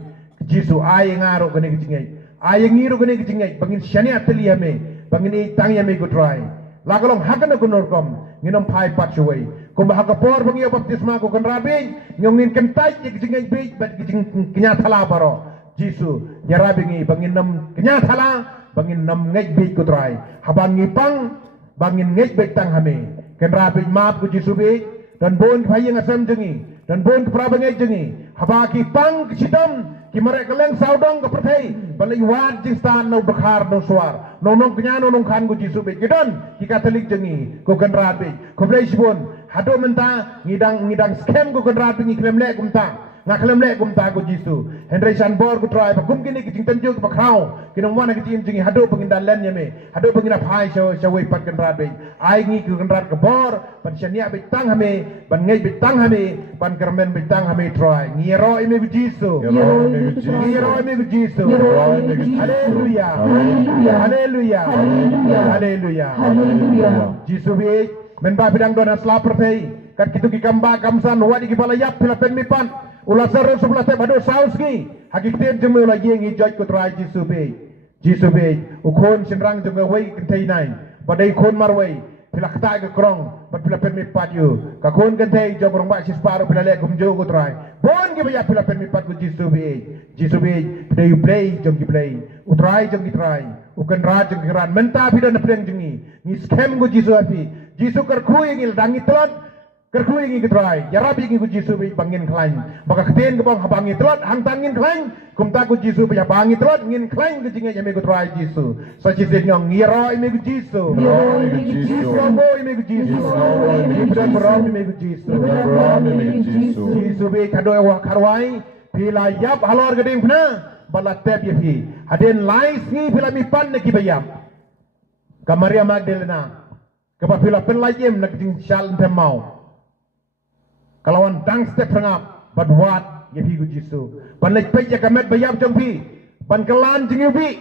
Jisu ay ngaro gani kecingit ay ngiru gani kecingit bangin syani atli ame bangin tang ya me ku try lagalong hakan ku norkom nginom pai pat suway kung bahagapor bangi baptisma ku kerabe ngongin kentai kecingit be bat kecing kenya thala baro Jisu ya rabingi bangin nam kenya thala bangin nam ngai be ku try habang ngipang bangin ngai be tang hame ken rabi maaf ku Jisu be dan bon phayeng asam jengi dan bon prabangai jengi habaki pang kisidam ki marek keleng saudong ke perthai balai wat jing stan no bakhar no suar no nong kenya no nong khan ku Jisu be kidan ki katolik jengi ku ken rabi ku breisbon hado menta ngidang scam ku ken rabi ngi kremle kumta ngaklem le kum ta ku Jisu Henry San bor ku try kum kini ki tanju ku bakrau kinong wana ki tim jingi hado pengin dalan yame hado pengin phai shawai pat kan rat be ai ngi ku kan rat ke bor pan shania be tang hame ban ngai be tang hame pan kermen be tang hame try ngiro ime ku Jisu ngiro ime ku Jisu haleluya haleluya haleluya Jisu be men ba bidang dona slap perthai kat kitu ki kamba kamsan wadi ki balayap pilapen mipan ulah seru sebelah teh badu sauski hakikten jeme ulah yengi joj ku try Jisu be ukon sinrang jenge wei kentai nai badai kon marwei pila kata ke krong bat pilapen mipat yu ka kon kentai jog rong ba sisparu pila le kumjo ku try bon ki baya pilapen mipat ku Jisu be dei play jong ki play utrai jong ki try ukan ra jong ki ran menta pidan preng jengi ni scam ku Jisu api Jisu kerkhui ngil dangi telot kerkui ngi ketrai ya rabi ngi ku Jisu be bangin klain maka keten ke bang habangi telot hang tangin klain kum ta ku Jisu be bangi telot ngin klain ke jinge yame ku trai Jisu sa chisit ngong ngiro ime ku Jisu bo ime ku Jisu ibran brom ime ku Jisu Jisu be kado wa karwai pila yap halor geding pna bala tep yepi haden lais ngi pila mi pan ne ki bayam ka Maria Magdalena ka pila pen layem nak jing shal temau kalawan dang step rangap badwat yepi ku Jisu pan lek pe ya kamet bayap jongpi pan kelan jingu bi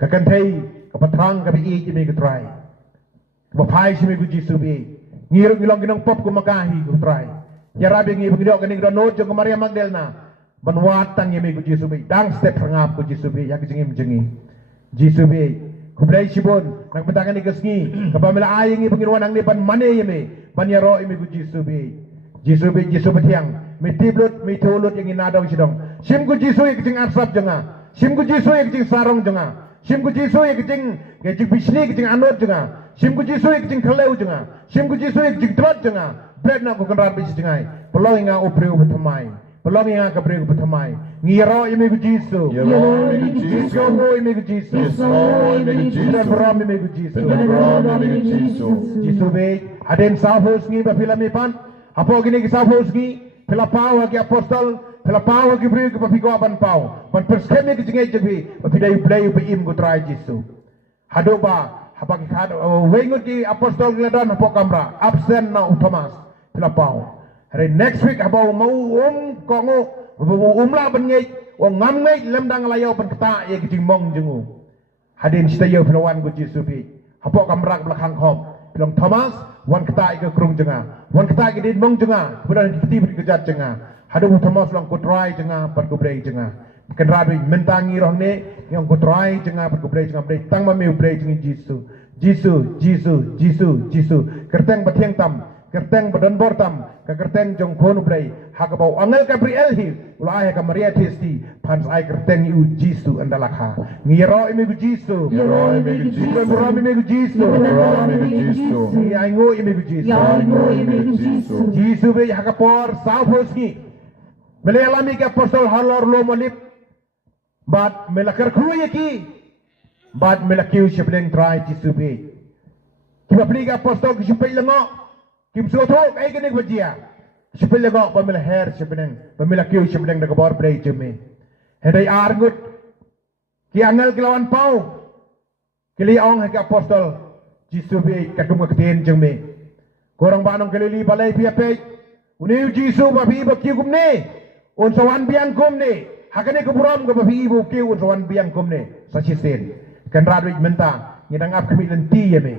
ka kanthei ka patrang ka bi jemi ku try ba phai jemi ku Jisu bi ngiruk ngilong ginong pop ku makahi ku try ya rabi ngi bingidok kaning donot jong Maria Magdalena banwat tang yemi ku Jisu bi dang step rangap ku Jisu bi ya jingi jengi Jisu bi kublai sibon nak betangan ni kesngi kapamela aying ni pengirwan ang ni pan mane yeme pan yaro imi ku Jisu be Jisu betiang mitiblut mitulut yang inadong sidong sim ku Jisu yang kecing asap jenga sim ku Jisu yang kecing sarong jenga sim ku Jisu yang kecing bisni kecing anut jenga sim ku Jisu yang kecing keleu jenga sim ku Jisu yang kecing trot jenga bed nak ku kenrat bisi jengai pelong inga upriu betamai pelong inga kabriu betamai ngiro imi ku Jisu Jisu imi ku Jisu Bram imi ku Jisu Jisu be aden sahus ngi ba film ipan apo gini ki sahus ngi pila pau ki apostol pila pau ki bri ki papigo apan pau pan perskeme ki jingai jebi pidai play pe im ku try Jisu hado ba hapa ki khad wengut ki apostol ngladan apo kamra absent na Thomas pila pau hari next week apo mau kongo umla bengai wong ngam ngai lem dang layo pan kata ye ki mong jengu hadin sitayo pelawan ku Jisu bi apo kamra belakang hom bilang Thomas wan kata ke krung jenga wan kata ke din mong jenga kemudian kita berkejat jenga hadu Thomas lang ku try jenga par ku brei jenga ken rabi mentangi roh ne yang ku try jenga par ku brei jenga brei tang ma meu brei jengi Jisu kerteng bathiang tam kerteng badan bortam ka kerteng jong kono brei hakabau angel Gabriel hi ulai ka Maria Testi pans ai kerteng u Jisu andalakha ngiro ime ku Jisu ngiro ime ku Jisu si ai ngo ime ku Jisu Jisu be hakapor saufoski melelami ka apostol halor lo molip bat melakar kruye ki bat melakiu sheblen try Jisu be kiba pliga apostol ki shupay lango kim sothok ay ganig bajia sipil lago pamila her sipeneng pamila kiu sipeneng da kabor play jeme henday argut ki angel kilawan pau kili ong ha apostol Jisu be kadung katen jeme korang banong kelili balai piape uni Jisu ba bi ba kiu kumne on sawan biang kumne hakane kuburam ga ba bi bu kiu on sawan biang kumne sa chisen kan radwit menta ngidang ap kami lenti yeme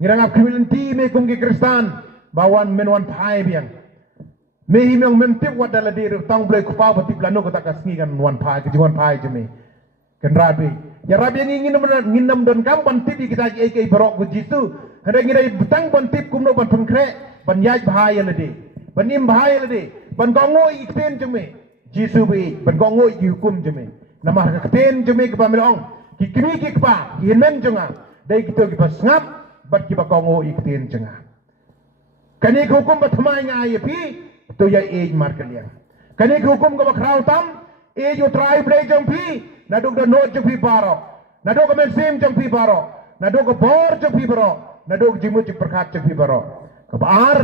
ngirang ap kriminti me kum ke Kristan bawan menwan pai biang me himang mentip wat dala dir tang blai kupa batip lanu kata kasngi kan wan pai ke juan pai jeme kan rabi ya rabi yang nginam dan kam bantip kita ke barok ku jisu kada ngira betang bantip kum no ban pengkre ban yaj bahaya lade ban im bahaya lade ban gongo ikten jeme jisu bi ban gongo hukum jeme nama kten jeme ke pamelong kikini kikpa himen jonga dai kita ki pasngap bat ki bakongo ikten jonga kani hukum batmai ngai pi to ya age markalian kani hukum ko bakrau tam age yo tribe le jong pi naduk da no jong pi paro naduk men sim jong pi paro naduk bor jong pi paro naduk jimu jong perkat jong pi paro kabar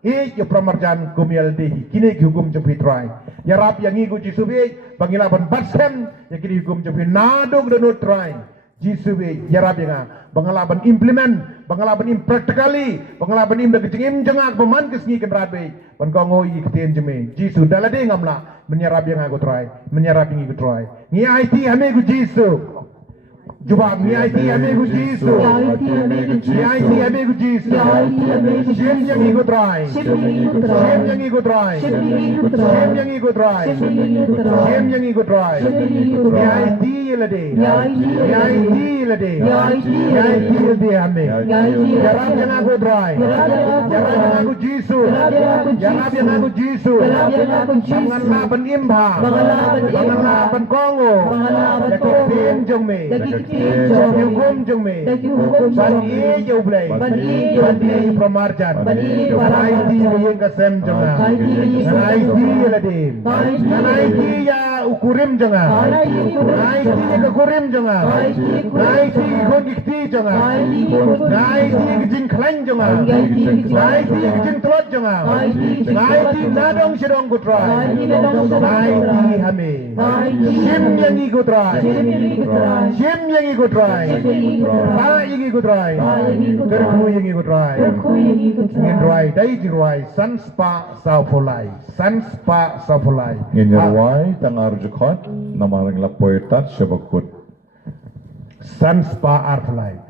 age yo pramarjan kumial dehi kini hukum jong pi tribe ya rap yang ngigu jisubi bangila ban batsem ya kini hukum jong pi naduk da no tribe jisubi ya rap yang bangalaban implement bangalaban impractically bangalaban im da kecingim jengak peman kesngi kan rabe ban kongo ikten jeme jisu dalade ngamla menyarap yang aku try menyarap yang aku try ni IT hame ku jisu jawab ni IT hame ku jisu ni IT hame ku jisu shem yang aku try shem yang aku try shem yang aku try shem yang aku try ni IT lade ni IT lade ni IT lade hame jarab yang aku try jarab yang aku jisu jarab yang aku jisu banganlah ban imba banganlah ban kongo ya kepin jong me hukum jong me ban i jauh blai ban i pramarjan ban IT yang kasem jonga ban IT lade ban IT ya ukurim jonga IT ya ukurim jonga IT kon dikti jonga IT jing klan jonga IT jing telot jonga IT nadong sedong kutra IT hame sim yang ikut try sim yang ikut try pa yang ikut try terku yang ikut try ngin try dai jirai sanspa saufulai sanspa saufulai Nginirwai tang arjukot namarang lapoitat syabakut sanspa arfulai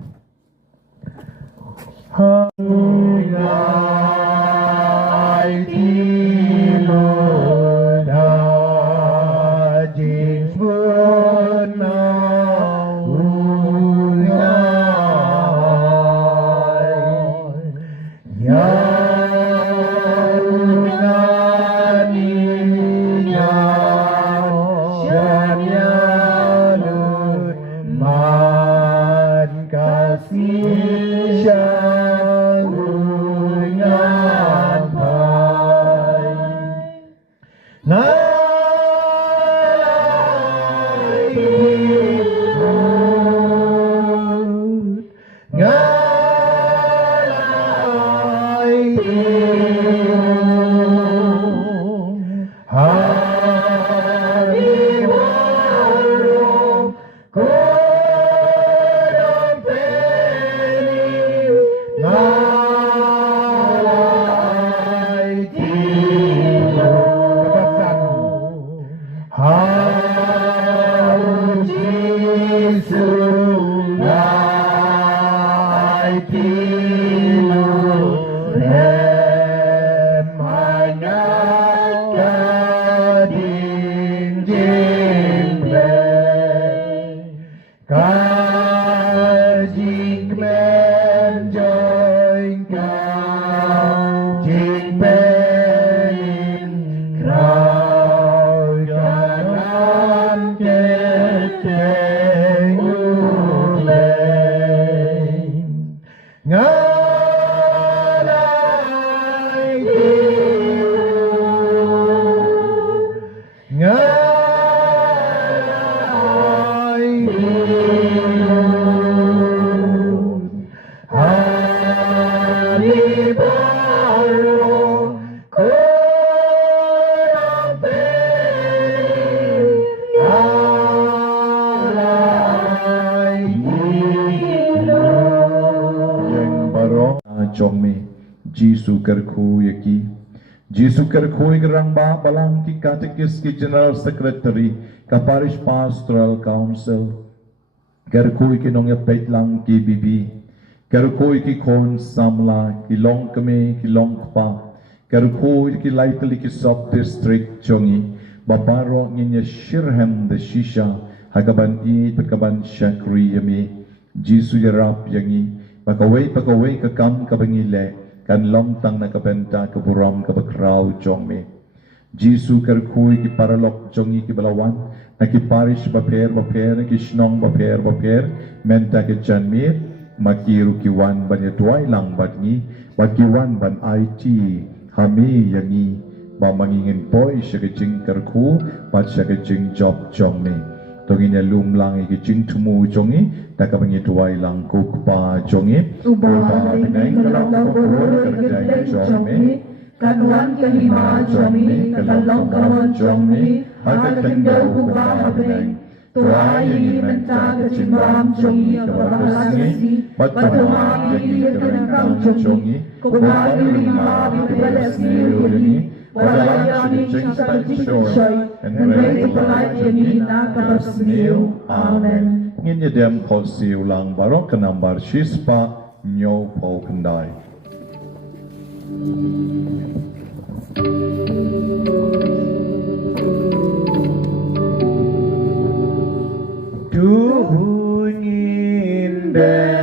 Jisu kerku yaki Jisu kerku ikrang ba balang ki katekis ki general secretary ka parish pastoral council kerku ikinong ya petlang ki bibi Karukoi ki kon samla ki long kame ki long pa. Karukoi ki laitali ki sub district jongi. Babaro nginya shirhem de shisha hagaban I pekaban syakri yami. Jisu yarap yangi. Pakaway kakam kabangile kan long tang na kabenta kaburam kabakraw jongme. Jisu karukoi ki paralok jongi ki balawan. Naki parish baper naki shnong baper menta ki janmir. Makiru kiwan ban yatuai lang badngi kiwan ban IT hami yangi ba mangingin boy syakajing karku bat syakajing job jongni toginya lumlang ikijing tumu jongi dakabangi tuai lang kukpa jongi uba bineng kalong kopur kerjai jongni kanwan kahima jongni kalong kawan jongni hata kendau kuba bineng Tuai yang menta kecimbang jongi kebalasni Batuan yang kerengkang jongi Kubat lima bibelasni urini Wadayani cingsak cingsoy And rei pelai jeni nakabasniu Amen Nginya dem kosi ulang barok kenambar shispa Nyo po kendai Tuhun indah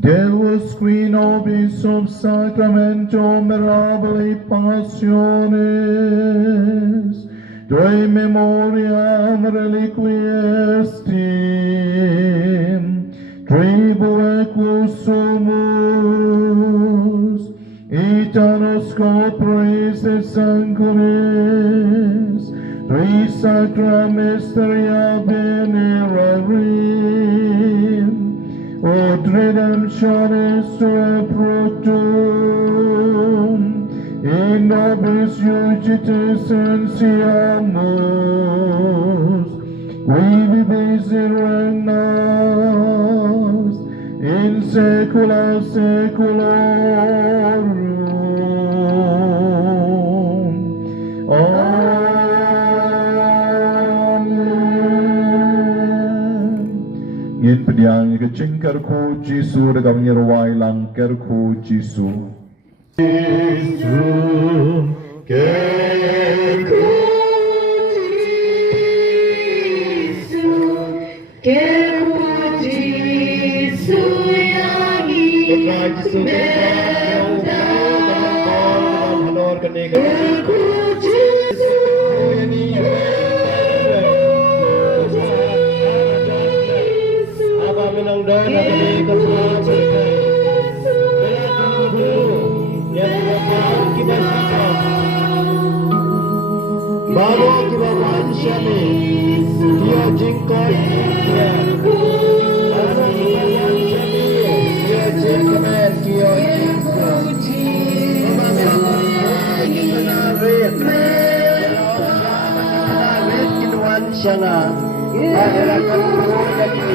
Deus qui nobis sub sacramento mirabili passiones, Dei memoriam reliquiestim, tribue quos sumus, itanos copris et sanguinis, tri sacra mysteria venerarim, ut redemptionis tua fructum, in nobis iudices sensiamus, qui vivis in regnas, in saecula saeculorum. Amen. Ngin pediang kecingkar ku Jisu dagam nyerwai langkar ku Jisu. Jisu kerku Jisu kerku Jisu yangi melda kerku Bago kibaman siya ni Dia jingkot Dia Arang kibaman siya ni Dia jingkaman Dia jingkot Mamang Kinarit Kinarit kinuan siya na Mahirakan po lagi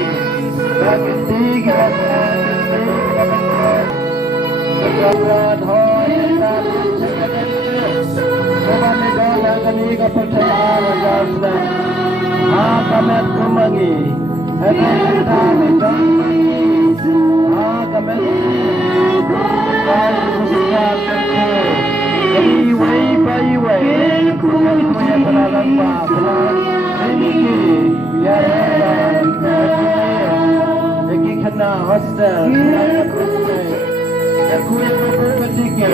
Bakit di kibaman Kagawad hoy Kagawad sa kagalit Kumanidola kami kepercayaan Rasulullah Akamet kumangi Hati kami janji Akamet Kami susah kerja Iwai paiwai Kuya terlalu apa Ini Biar Lagi kena hostel Dan kuya ketika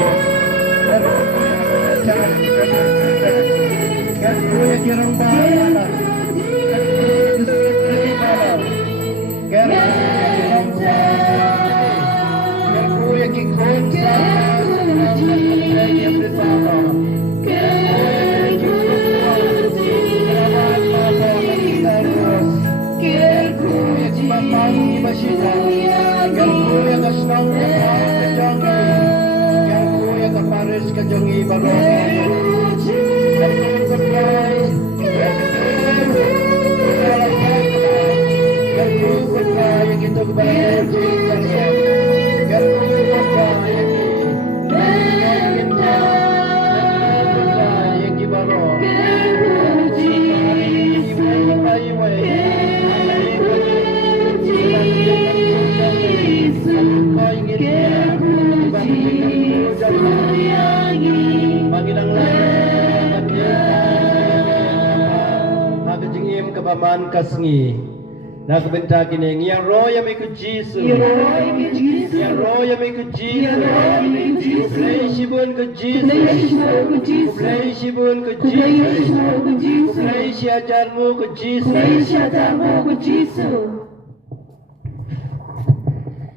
Kan kuya kirang bala Kan kuya kikon sa Kajongi barong Paman kasngi na kubenta kini yang roya miku jisu yang roya miku jisu play shibun ku jisu play shibun ku jisu play ajarmu ku jisu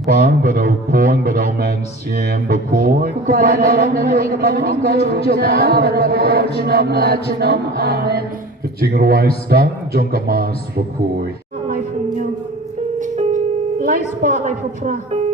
Pang badau pon badau man siem bakoi. Kecing ruai sedang jong kemas bakoi. Life punya. Life spot life opera.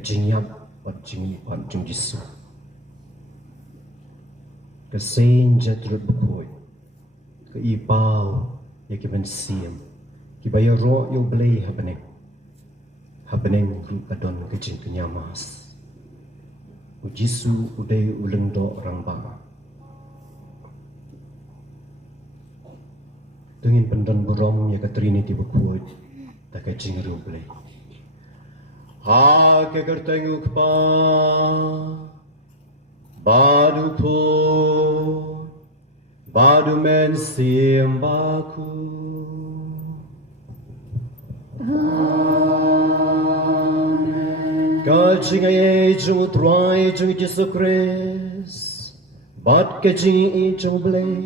jingyap pat jingi pat jung Yesu ka sen jatrut bukhoi ka ibau ya ki ben siam ki bayar ro yo blei habaneng ru kadon ka jing kenyamas u Yesu udai uleng do ramba Tungin pendan burom ya ka Trinity bukhoi ta ka jing ru blei ha ke kertenguk pa badu ko badu men simbaku amen ka jinga ye jung trai jung Jesus Christ bat ke jing jung blei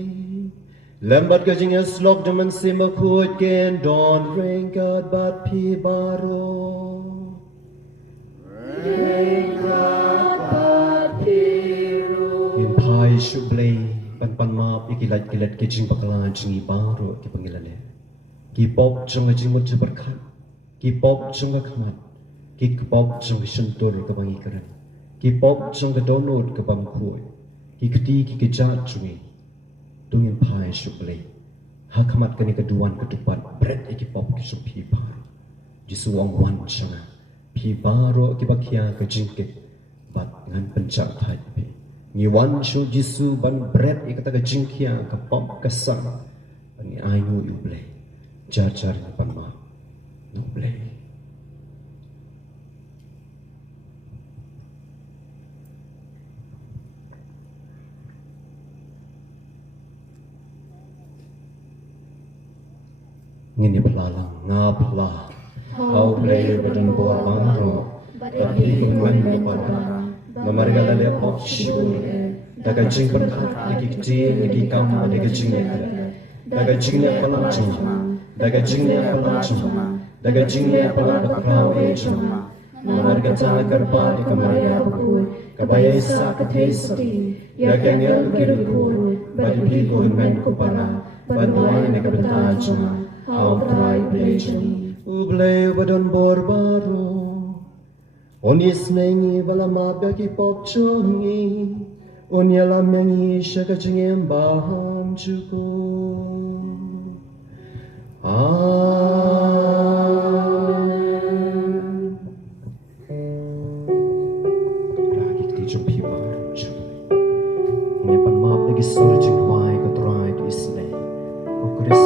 lembat ke jing slok demen simbaku ken don ring god bat pi baro in pai shublei pan map ikilat ke jing bakalan jingi baro ke pangilane ki pop jong jing mut berkat ki pop jong khamat ki pop jong sentur ke bangikaran ki pop jong donut ke bangkhoi ki keti ki kejat jungi tungin pai shublei ha khamat kani keduan ketupat bread ki pop ki supi bar jisu wang wan changa pi baro ki bakia ke jingke bat ngan pencak thai pe ni wan shu Jisu ban bread ikata ke jingkia ke pop ke sang ani ayu yu ble jar pan ma no ble ngini pelalang ngapla Kau boleh badan buat bangro, tapi bukan kepada memarga lele pop syur, daga jing berkat, lagi kecil, lagi kamu, daga jingnya pelancong, daga jingnya pelakau ejong, memarga cahaya kerpa di kamaya buku, kabaya isa ketesti, daga ngel kirukul, badi pikul men kupara, bantuan daga betajong, kau try pelajong. Ublay badon borbaro Onis nengi bala mabaki pop chongi Onyala mengi shaka chingem baham chuko Amen Lagi kiti jumpi baru chuko Ini pan mab lagi suri jingwai katrai tu isne O Chris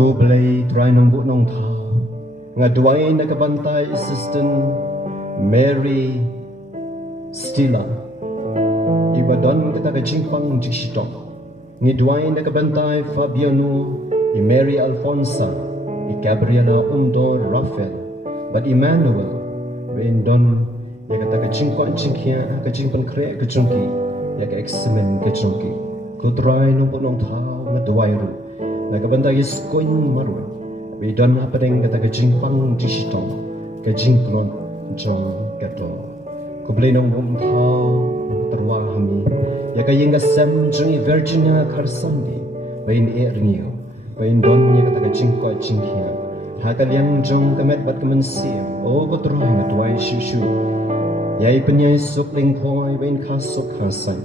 Go blade try nong bu nong tha ngaduai na kabantai assistant Mary Stila ibadon kita ka jingpang jikshito ngiduai na kabantai Fabiano i Mary Alfonsa Gabriela Raphael, but Emmanuel, when Don, Yakata Chinkwan Chinkia, Kachimpan Craig Kachunki, Yak Examen Kachunki, Kutrai no Bonong Maduairu, Nakabanda is going Maru, we done happening at a Kachimpang Dishiton, Kajinklon, John Gato, Kublenong Tao, Tarwahami, Yakayinga Sam, Johnny Virginia Karsandi, Bain Ernio. Bain Don Yakata Chinkwa Chinkia, Hakaliang Jong Kamet Batkaman Sim, O Gotroy Matwai Shushu, Yai Penyai Sukling Koi, Bain Kasuk Hasan,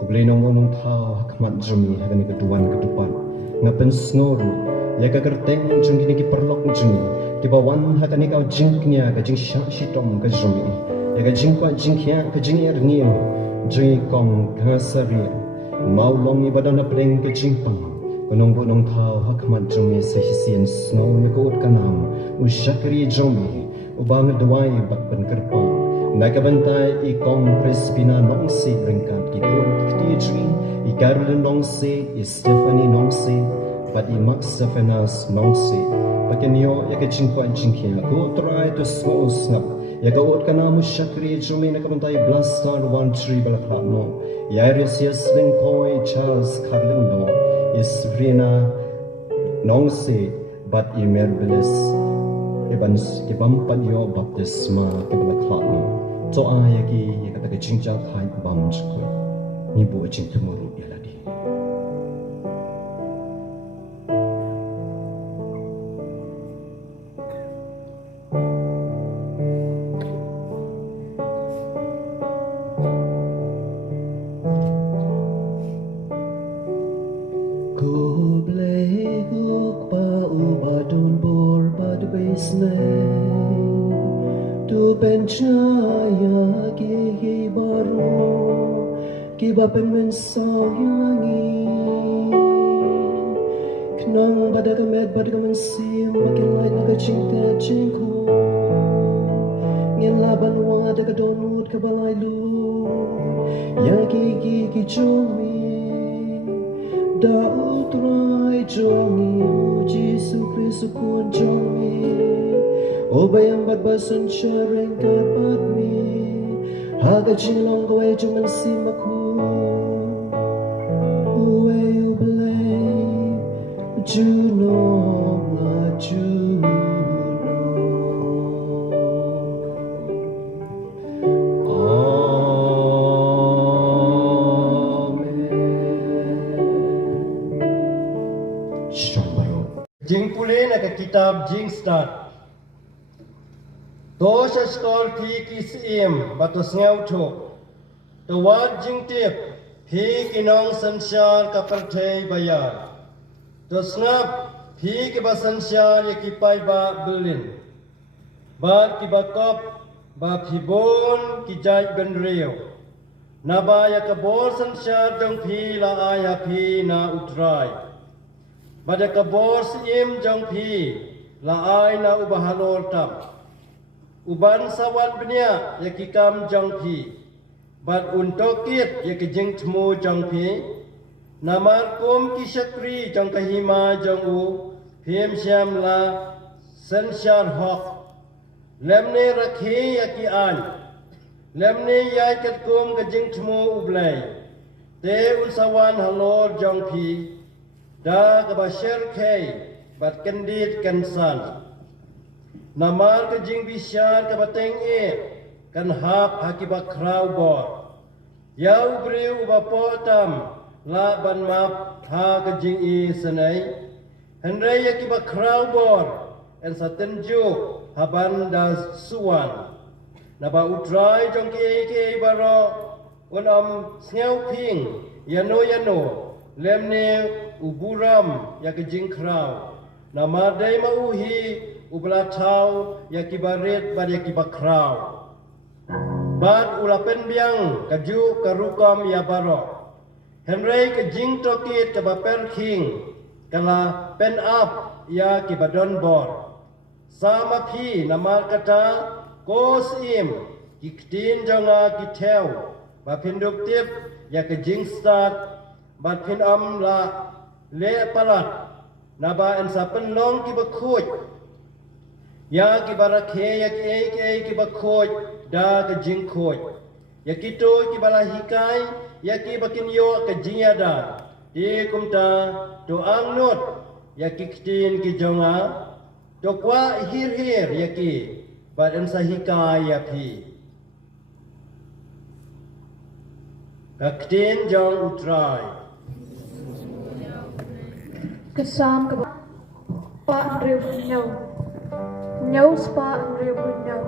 Kublenong Onong Tao, Hakmat Jumi, Haganikaduan Katupan, Napen Snoru, Yakakarteng Junginiki Perlok Jumi, Kibawan Hakanikau Jinknya, Kajing Shitom Kajumi, Yakajinkwa Jinkia, Kajing Ernio, Jui Kong Kasari, Maulong Ibadana Preng Kajimpang. Bonong tao hakmat jomi sa hisian snow ni kuot kanam usyakri jomi ubang duway bakban karpang nakabantay ikong Crispina nongsi ringkat kikun kitijri ikarla nongsi Stephanie nongsi pati Max Stefanas nongsi pakinyo yakachingkwan chingkin ko try to snow snap yakaot kanam usyakri jomi nakabantay Blastar 13 balaklat no Yaris Yasling Koi Charles Carlindo Isrina Nongse but Imerbeles Evans Kibampan yo baptisma Kibalaklatno So ayaki Yakataka Chingjak Hai Bam Chukwe Nibu Chintumuru Yaladi Kiba penmensau yangi Knang badagamed badagamansim Makin lain nagachingta chingko Ngin laban wada kadonut kabalay lu Yagi gigi jomi Dautray jomi Jisu Kristu kun jomi Obayang badbasan siya rengkat badmi Haga chilong gaway juman simaku Uwe ublay Juno la Juno Amen Jing pulin ak kitab Jing Start Dosha skor pi kisim batus ngau tho Tawad jing tip pi kinong sansyar kapertay bayar Dosngap pi kibasansyar yakipai ba Berlin Ba kibakop ba pibon kijay benreo Naba yakabor sansyar jong pi la aya pi na utray Bada kabor sim jong pi la ay na ubahalor tap Uban sawan benya yakikam jangpi, bat untokit yakijeng temu jangpi, namar kom kisakri jang kahima jang u, piem syam la sensyar hok, lemne rakhi yakian, lemne yai kat kom kajeng temu ublay, te unsawan halor jangpi, da kabasher kay, bat kendit kansan. Namar ke jing bisyar ke bateng kan hap hakibat krau bor. Yau beriu ubapotam la ban map ha ke jing senai. Hendrai hakibat krau bor en satenju haban das suan. Naba utrai jong ke baro unam sneu ping yano lemne uburam ya ke jing krau. Nama dai mauhi ubelatau yakibarit bad yakibakrau. Bad ulapen biang kaju karukam ya barok. Henry ke jing tokit ke baper king kala pen up ya kibadon bor. Sama pi nama kata kosim kiktin jonga kiteu bapinduk tip ya ke jing start bad pin am la le palat Naba en sa penlong ki bakut. Ya ki barakhe ya ki ki bakut da ke jingkut. Ya ki to ki balahikai ya ki bakin yo ke jiada. Di kumta to angnut ya ki ktin ki jonga. To kwa hir ya ki bad en sa hikai ya pi. Kaktin jong utrai. Kesam ke Pak Andrew Nyau. Nyau Pak Andrew Nyau.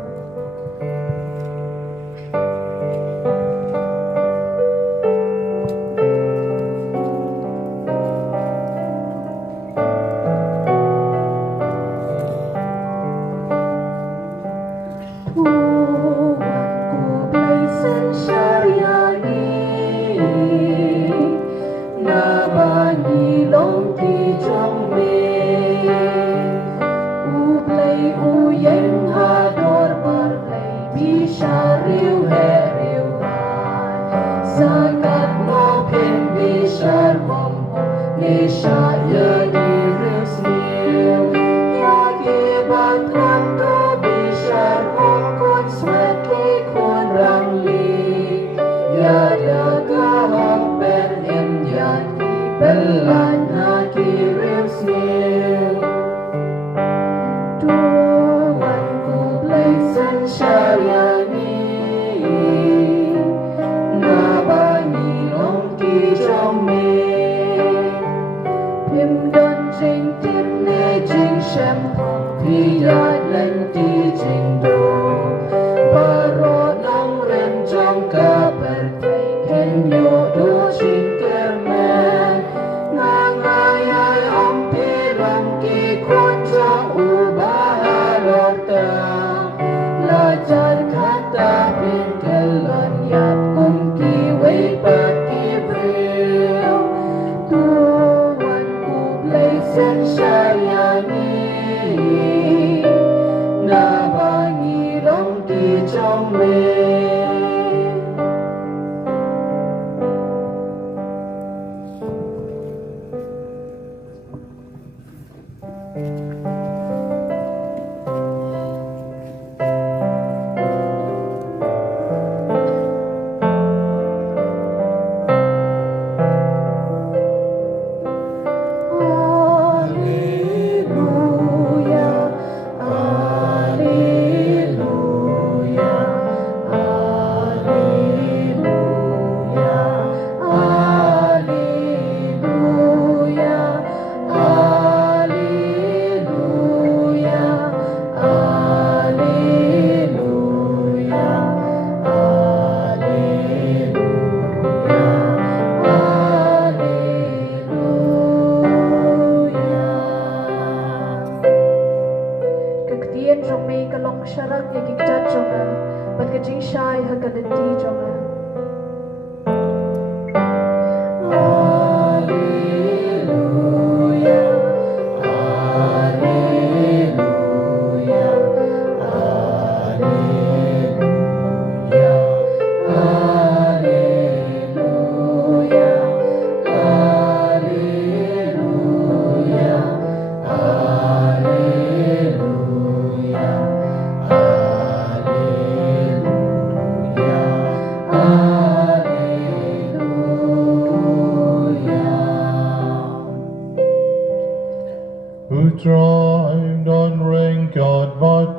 Utrecht dan ringkat wat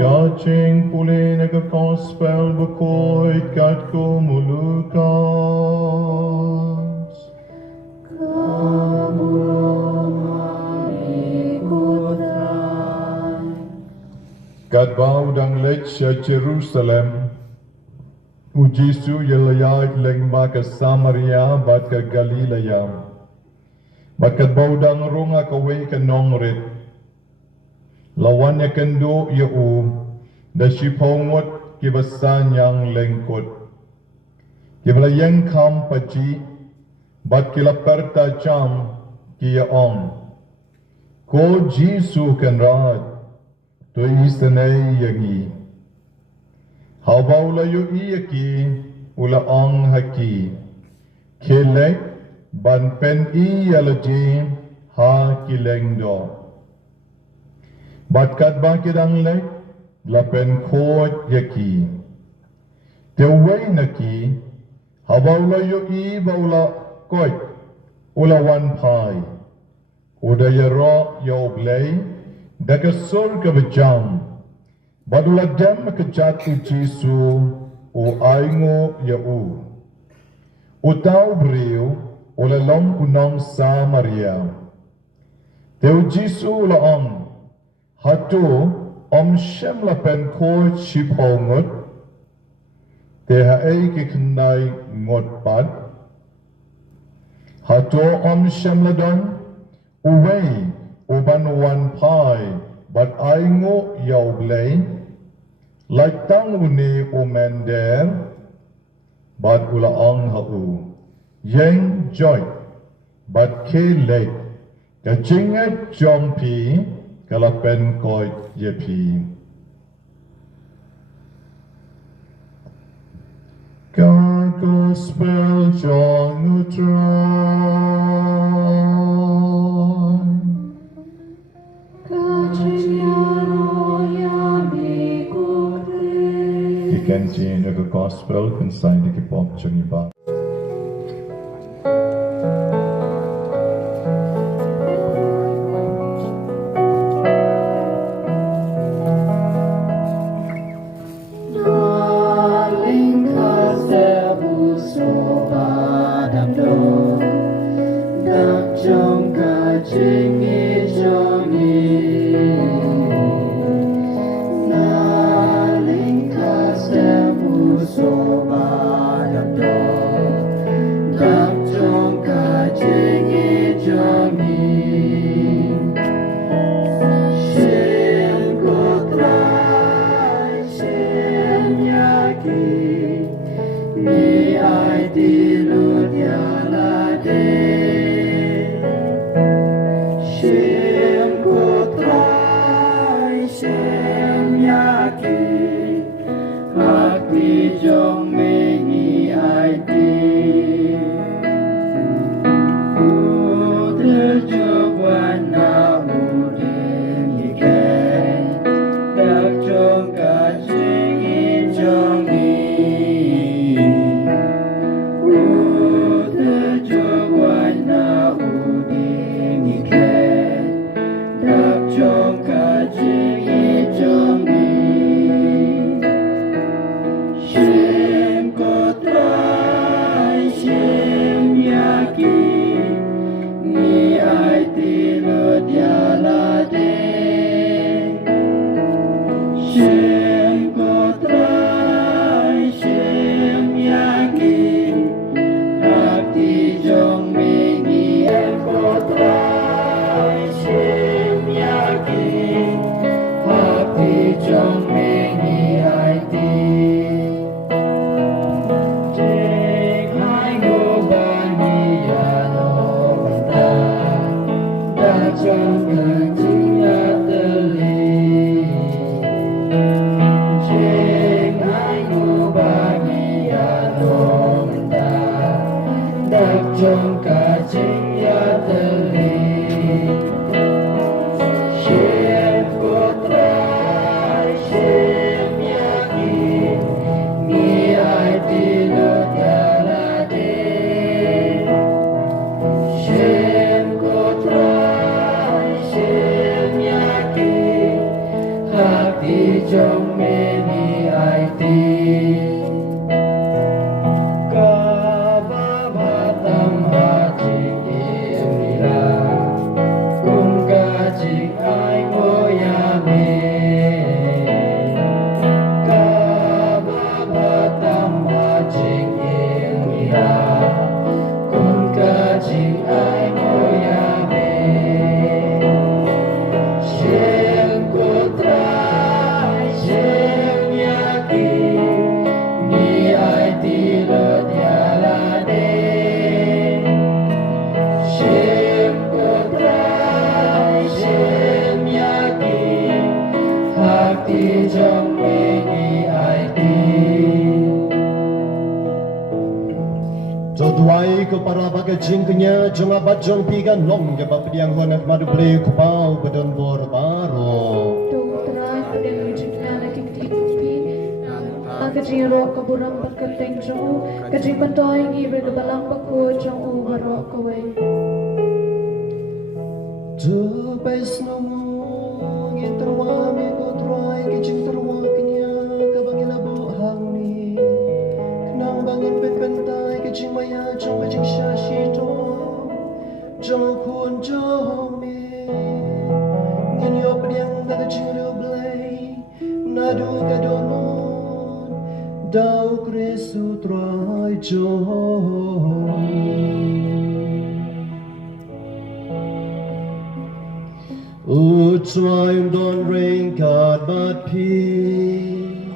Kaching pulih na gospel bekoit kat kumulukas. Kat bau dang lech sa Jerusalem. Ujisu yelayat leng maka Samaria bat ka Galilea. Bakat bau dang runga kawe ka nongrit. Lawan ya kendo ya da shipongwat kibasan yang lengkut. Kibala yang kam paji bat kila perta jam kiya on. Ko Jisu kan rad to istanay yangi. Habau la yu iyaki ula ong haki. Kelek ban pen iyalaji ha kileng do. Batkat bangkidang lek la pen khoj yaki. Teway naki habau la yu i baula koj ula wan pai. Udaya ro yaw blay dagasur kabajam. Badula dem kejatu Jisu o aingo ya u. Utau beriu ola long kunong sa Maria. Teu Jisu la om hatu om shem la pen ko chipolngot. Te hae ke kenai ngot pad. Hatu om shem la don uwei uban wan pai. But aingo yaw blay like tang uni umender but ula ong hau yang joy but ke lek ka chingat jompi kalapen koi yepi God gospel John Kenji the gospel consigned the kipop chungi ba. Ka ba ba tam ha chi ye mi ra ke jingknya jong abat jong pigan long ke bapdiang honat madu play ku pau bedon bor baro Tung terai pedang jingnya na kikti kupi. Kajing rok kaburang berketeng jong. Kajing bantoy ngi berkebalang baku jong barok kawe. Tu pes nomo nginterwa mi ko try ke jing terwa kenya ka bangila bu hang ni kenang bangin pen pentai ke jing maya jong ke jing shashi to jong kun jong mi ngin yo pediang da ke jing lu blay nadu ka donon dau kresu try jong Try don't rain God but peace.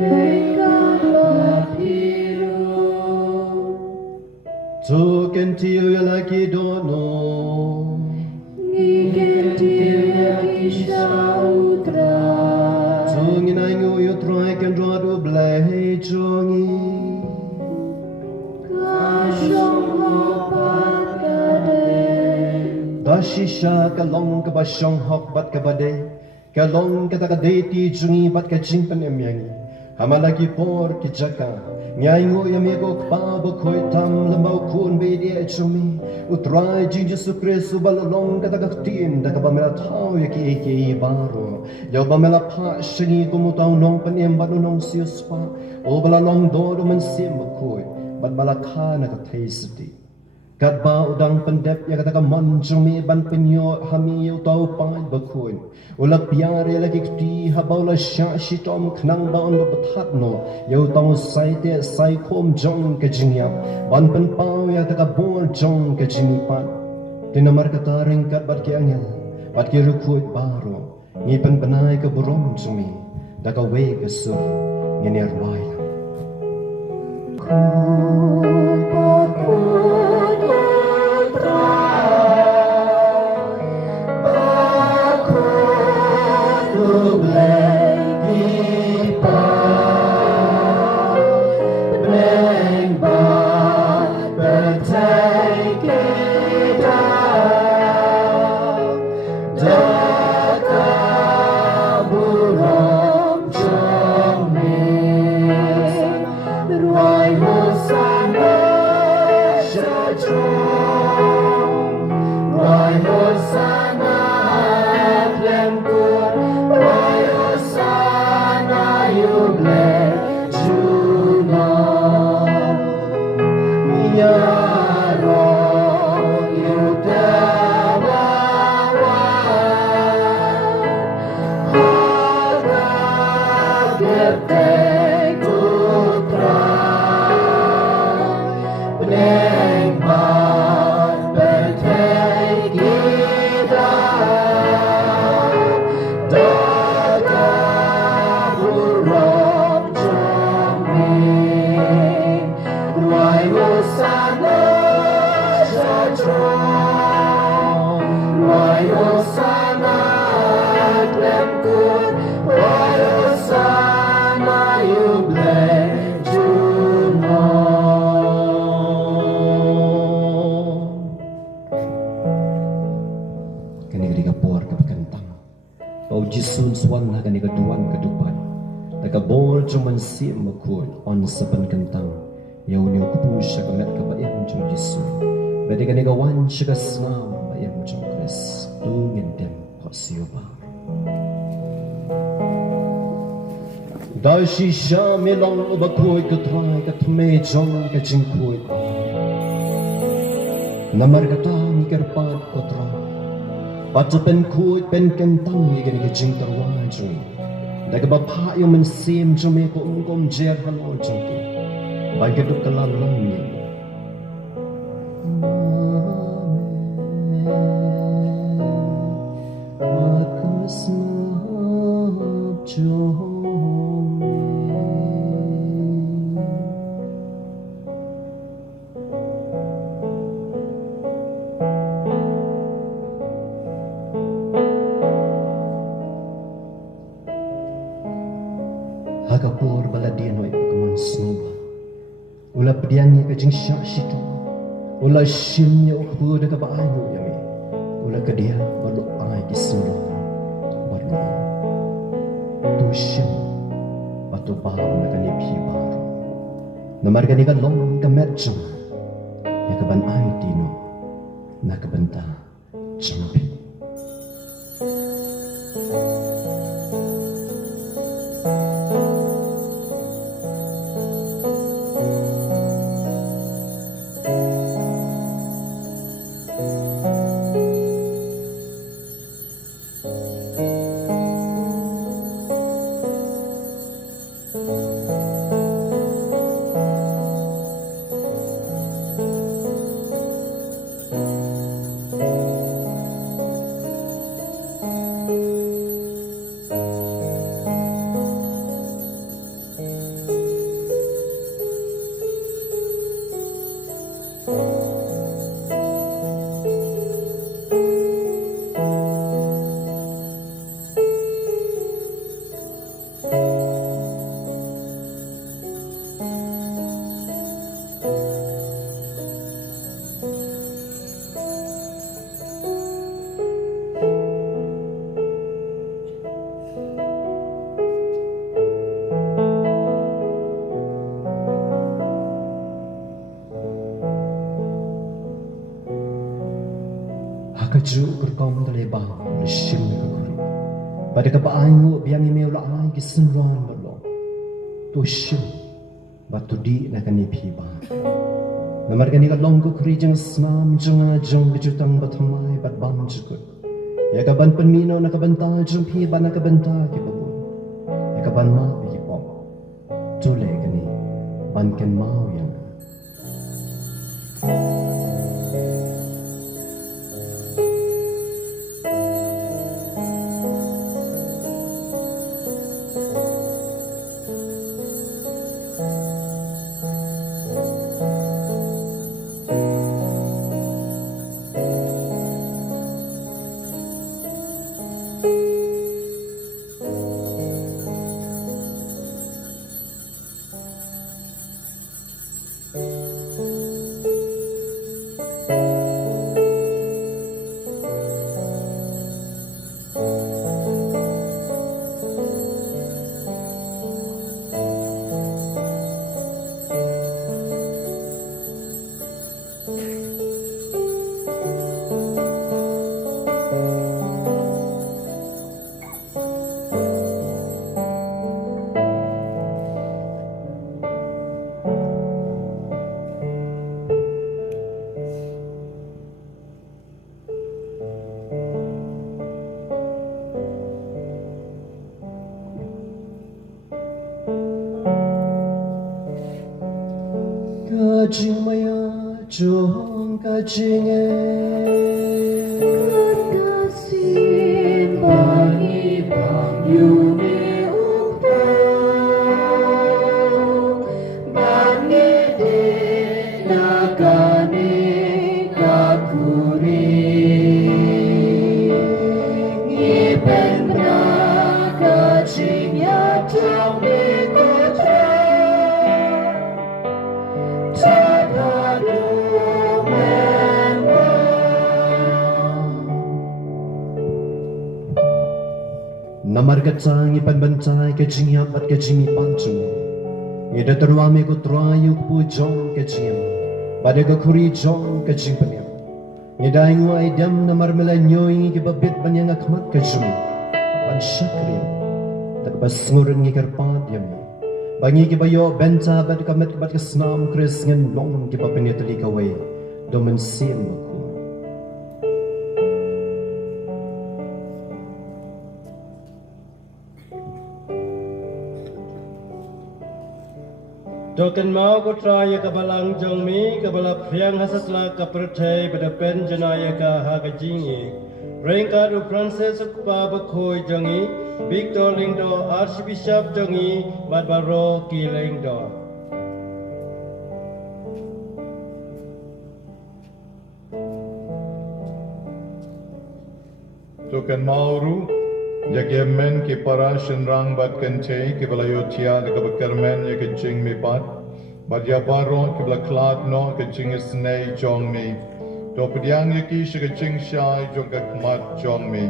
Rain God but peace. Took until you like you don't know. Ngiken tiaki shautra. Tung in I know you try can draw to blade jongi. Kashong hopat kade. Bashisha kalong ka basyong hok bat ka bade. Kalong ka takadeti jungi bat ka jingpan emyangi. Hamalagi por ki jaka. Nyai ngo yamigo pa bokoy tam lamau kun bedi echumi. Utrai jing Jesu Kristu balalong ka takaktin da ka bamela tau yaki eke baro. Yaw bamela pa shini kumutaw nong panim banunong siyuspa. O balalong dodo man sim bokoy. Bat balaka na kataysiti. Kat ba udang pendep ya kata kamon jumi ban penyo hami yu tau pai bakuin ulap piare lagi kti habau la sha shitom knang ba on bathat no yu tau sai te sai khom jong ke jingyam ban pen pau ya kata bol jong ke jini pan tinamar kata ringkat bat ke angel bat ke rukuit baro ni pen penai ke burom jumi da ka we ke sur ngene arwai cuman sim makut on sepen kentang yau ni ku sya kamet ka ba yang jong Yesu bade ka ni gawan sya ka slam ba yang jong Kris tu ngin dem ko siyo ba dai shi sha me long ba koi ka trai ka thme jong ka jing koi namar ka ta ni ker pa ko tra pa tu pen koi pen kentang ni ka ni jing tarwa jong Daga bapa yung mensim jome ko ungkom jer halo jongki. Bagi duk kalam langni. Aku snap jome. Hagapur baladinoy kumon snuba. Ulap pediannya ke jing syak situ. Ula shimnya ukbu de ka baayu yami. Ula ke dia balu ai di sulu. Balu. Tu shim batu baru na ka ni pi baru. Namar ka ni ka long ka metjang. Ya ka ban ai tino. Na ka benta jampi. Kaju berkom dari bawah lesim kekuri. Pada kebaangu biang ini ulah ai kesenruan berlo. Tu shim batu di nak ni piba. Namar kani ka long kekuri jeng snam jeng jeng bijutang batamai bat bang jukut. Ya kaban penmino nak bentar jeng piba nak bentar ki babu. Ya kaban ma bi pom. Tu le kani ban ken mau yang. Kajing maya jong kajing Kasih bagi yuni upau Bagi de nakani kakuri Ngipen kajing ya jong ikutra Namar kacang ipan bancay kajing yapat kajing ipancung. Ida terwami ko trayo po jong kajing. Pada kakuri jong kajing panyam. Ida ingo ay dam namar melanyoy kibabit banyang akmat kajing. Pan syakrim. Tagbas ngurin ngikarpad yam. Bangi kibayo benta bad kamet kabat kasnam kris ngan long kibapinitali kaway. Domen sim ko. Token mau ko traya ka balang jong mi ka balap priang hasatla ka perthai pada pen janaya ka ha ka jingi rengka du Francis pa ba khoi jongi Victor Lingdo Archbishop jongi Barbaro ki Lingdo Token mauru Jagyemen ki para shenrang bat kente ki balayotia de kabakarmen ya ke ching mi pat but ya baro kibla klat no ke chingis nei jong mi to pediang yaki shiga ching shai jong ka kmat jong mi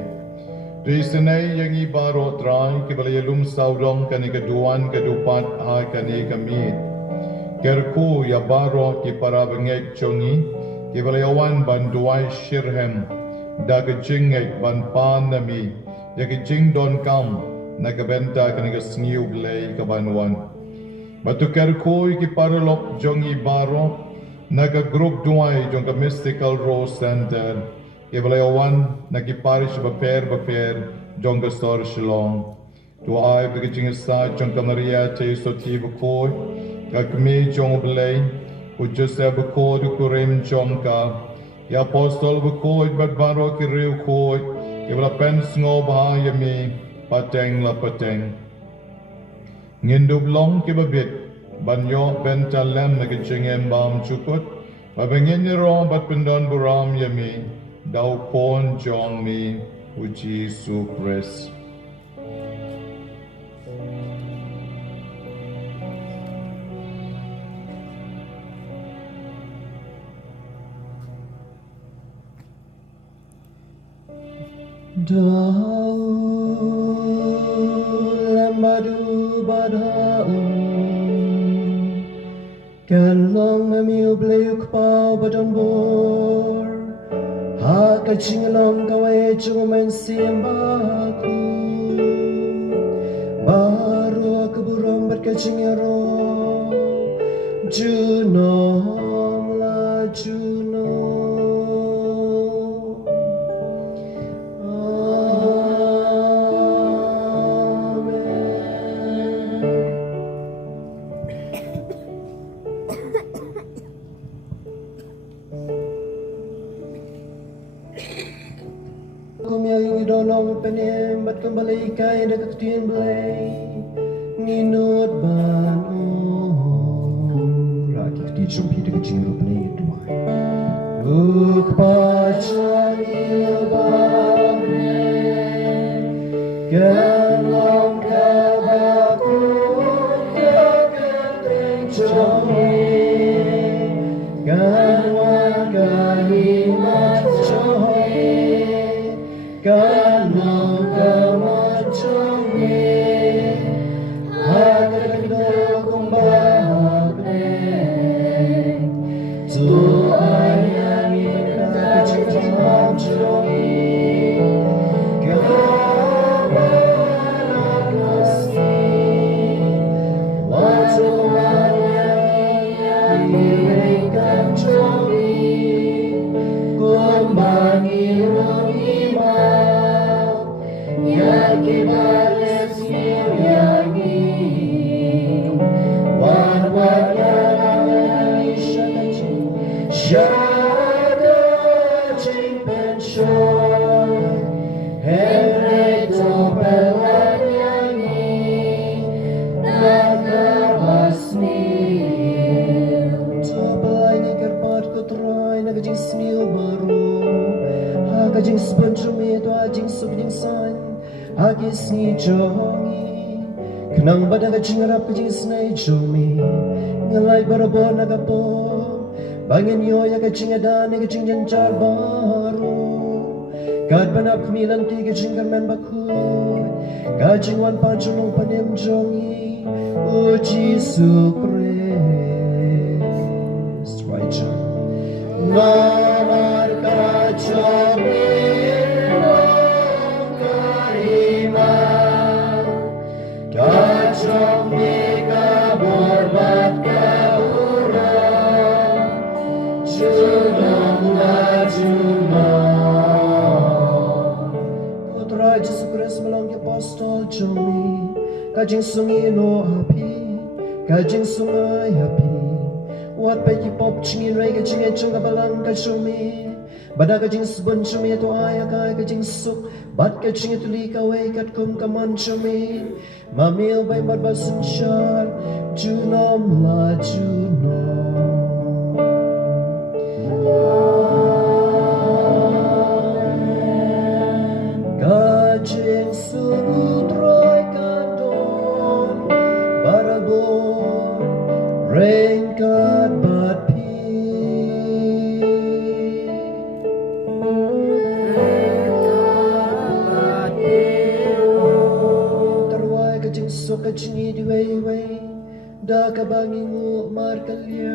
Dui senai yang i baro trai kibla yalum saudom kani keduan kedupat ha kani kamit kerku ya baro ki para bengek jongi kibla yawan banduai shirhem da ke chingek ban pan nami ya ke ching don kam na kabenta kani ke sniu glei kabanwan Batu kerkoi ki paralok jongi baro naga group duai jong ka mystical rose center ke balayawan nagi parish baper jong ka stor shalom tu ai biging sa jong ka maria te soti bako ka kmi jong blai u joseph bako du kurim jong ka ya apostol bako bat baro ki riu ko ke bala pen sngo ba yami pateng la pateng Ngindub long ke babit banyo bentalem na kichingem bam chukut babengin ni ro bat pendon buram yami daw pon jong mi uji supres Lamadu badau Kalong mamiu blayuk pau badon bor Ha kachingalong kawai chumen siembaku Baru aku burung berkacingero Junom la junom Dolong penem bat kembali kai dekat tin blai ninut banu lagi di jumpi dekat jingru play dua look pachani bamne galong kabaku kakateng jomi ganwan kalimat jomi Kalau kamu cumi, hati dukung bahagia. Doa yang kita cinta cumi, kamu kasih. Waktu yang diberikan cumi, kembali Yaki bales yaki Wan yang shaka ching pension Henry topelan yangi nakabasmil Topelay ni karpat kutray nagajing smil baru Hagajing sponjumi to ajing subjing sign Agis ni jongi Kenang badan kajing harap kajing snai jomi Ngalai barabo nagapo Bangin yoya kajing adan kajing jancar baru Kad banap kamilan ti kajing karmen baku Kajing wan panchulong panim jongi Uji supres Raja Namar kajomi Kacang mika borbat kaurang Junong la junong Putra Yesus Kristus melanggi apostol jomi Kajing sungi no api Kajing sungai api Wat peki pop cingin rai kajing ecung kabalang kajomi Bada kajing sebun cumi itu ayah kai kajing suk Bat kajing itu li kawai kat kum kaman cumi Mamil bay barbasun syar Junom la junom Kajing surutroy kandon Barabon Ring kabangingo markalya.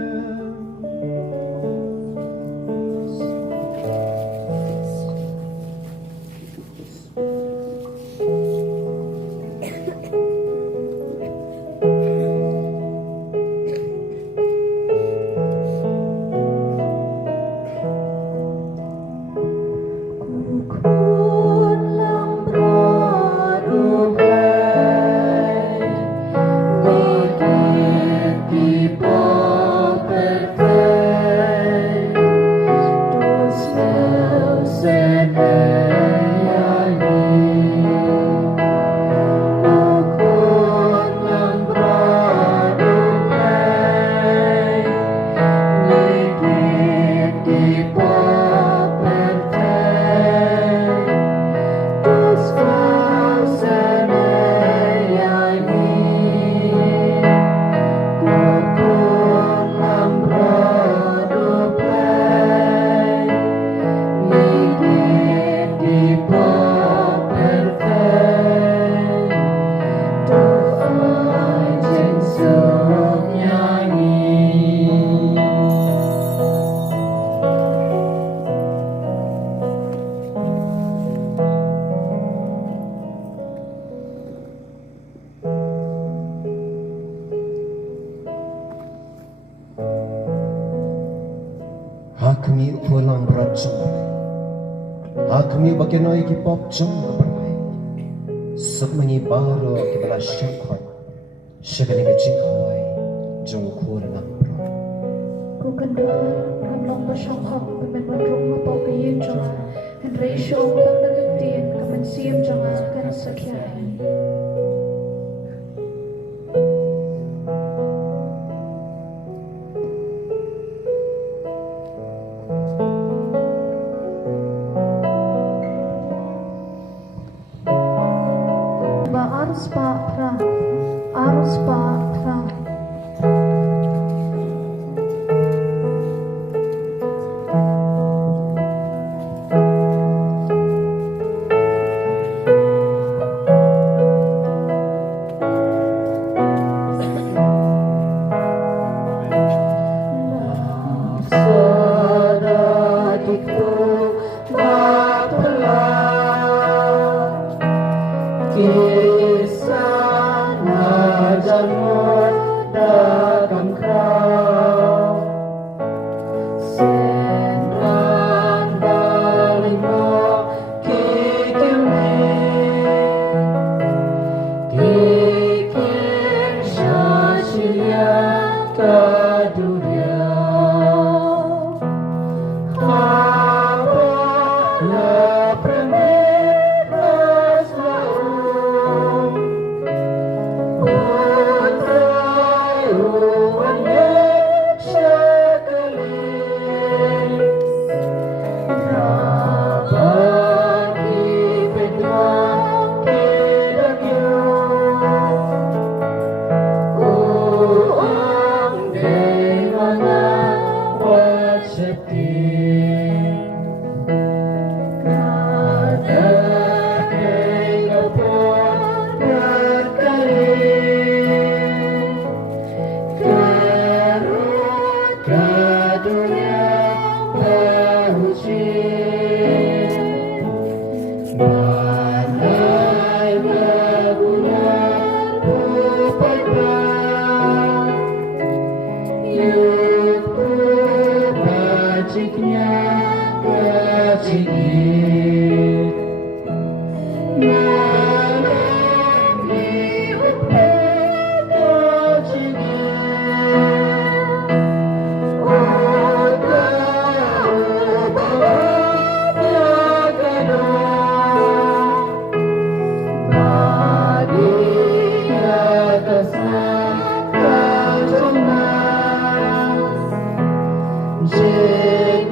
Hakmi pulang beracung, hakmi bakenoi ki pop jong kapanai, sakmani baro ki bala shakhat, shakani ka jinghai jong khur nambro. Ku kendal kan long ba shong hok ben man rong ma pau ka yin jonga, kan rei shong lang na gtin ka man siam jonga kan sakyai. Arus Patra. Jai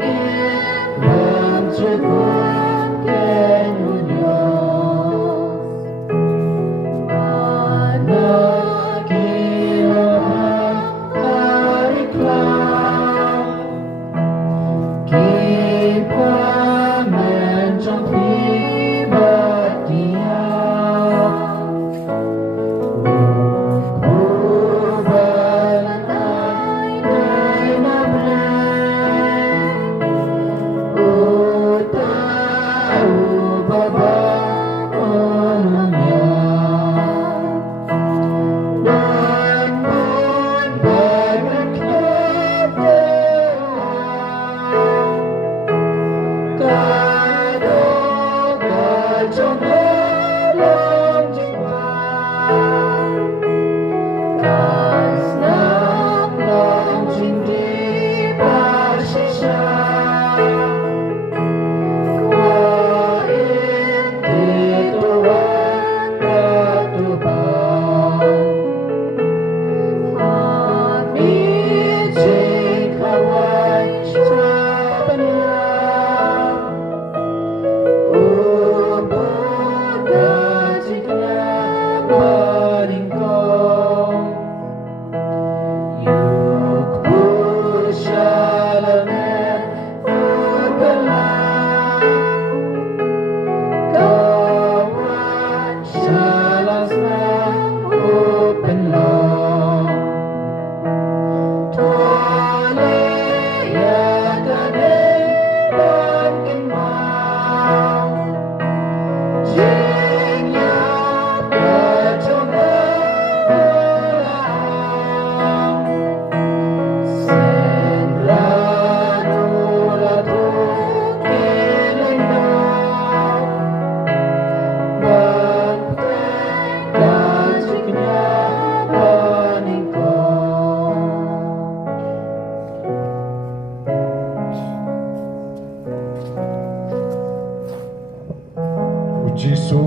Jisu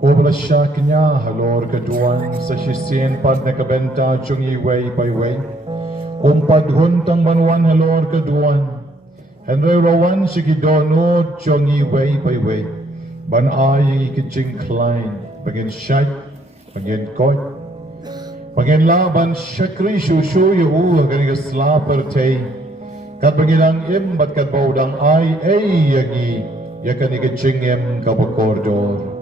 Obla syaknya halor keduan sa sisien pad na kabenta chung iway by way. Umpad huntang manuan halor keduan. Henry rawan sigidonod chung iway by way. Ban ay ikijing klein. Bagin syat, bagin kot. Bagin laban syakri syushu yahu agan slaper tay. Kat bagilang im bat kat baudang ay yagi. Yakan ikijing im kabakordor.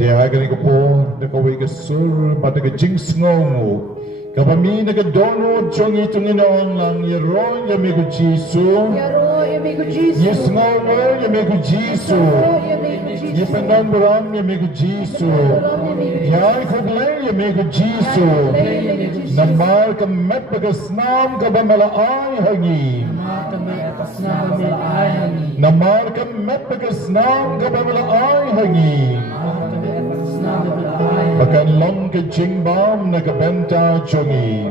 Dia akan ikapor, nakaway ka sur, pati ka jing sngongo. Kapami nakadono, chong itong inoong lang, yaron, yami ko Jisu. Yisngongo, yami ko Jisu. Yipanamburam, yami ko Jisu. Yay kuglay, yami ko Jisu. Namar ka met pagasnam ka ba malaay hangi. Namar ka met pagasnam ka ba malaay hangi. Bakan long ke jingbam nakabenta chongi.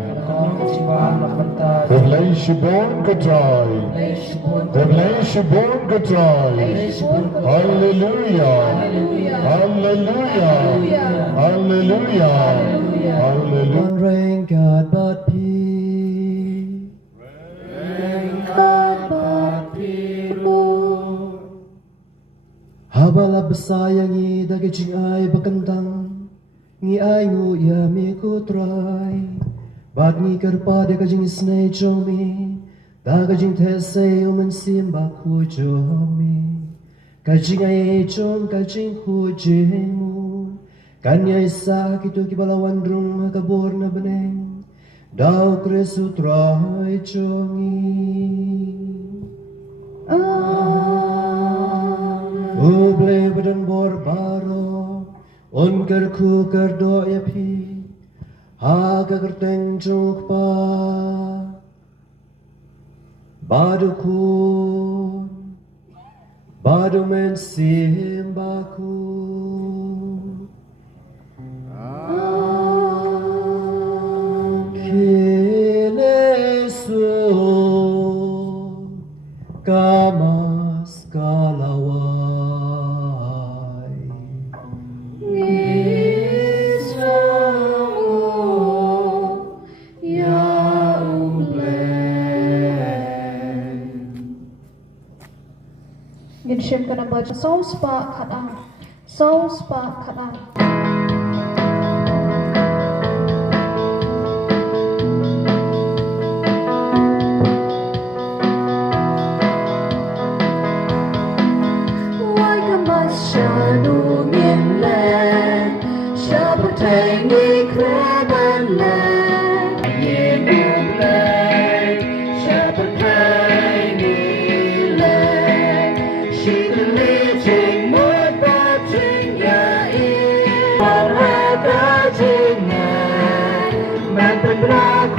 Kuglay shibon katray. Kuglay shibon katray. Hallelujah. Hallelujah. Hallelujah. Hallelujah. Rain God but peace. Habala besayang i dagijing ay bakantang ngi ay ngu yami ko try bag ni karpade kajing snay jomi dagajing tese umen simba ku jomi kajing ay chom kajing ku jemu kanya isa kitu kibalawan rung makabor na beneng daw kresu try jomi Uble badan borbaro, onker kuker do yapi, haga kerteng jukpa, badu kun, badu men simbaku. Kilesu kamas kalawai. Ginshim ka na ba? Songs pa katang. Songs pa katang. Why ka masyado nginlan? Siya pa tayo ni Krabanlan. Nginlan. Siya pa tayo nilan. She believing more batting ya in. Wala ka tingnan. Man paglago.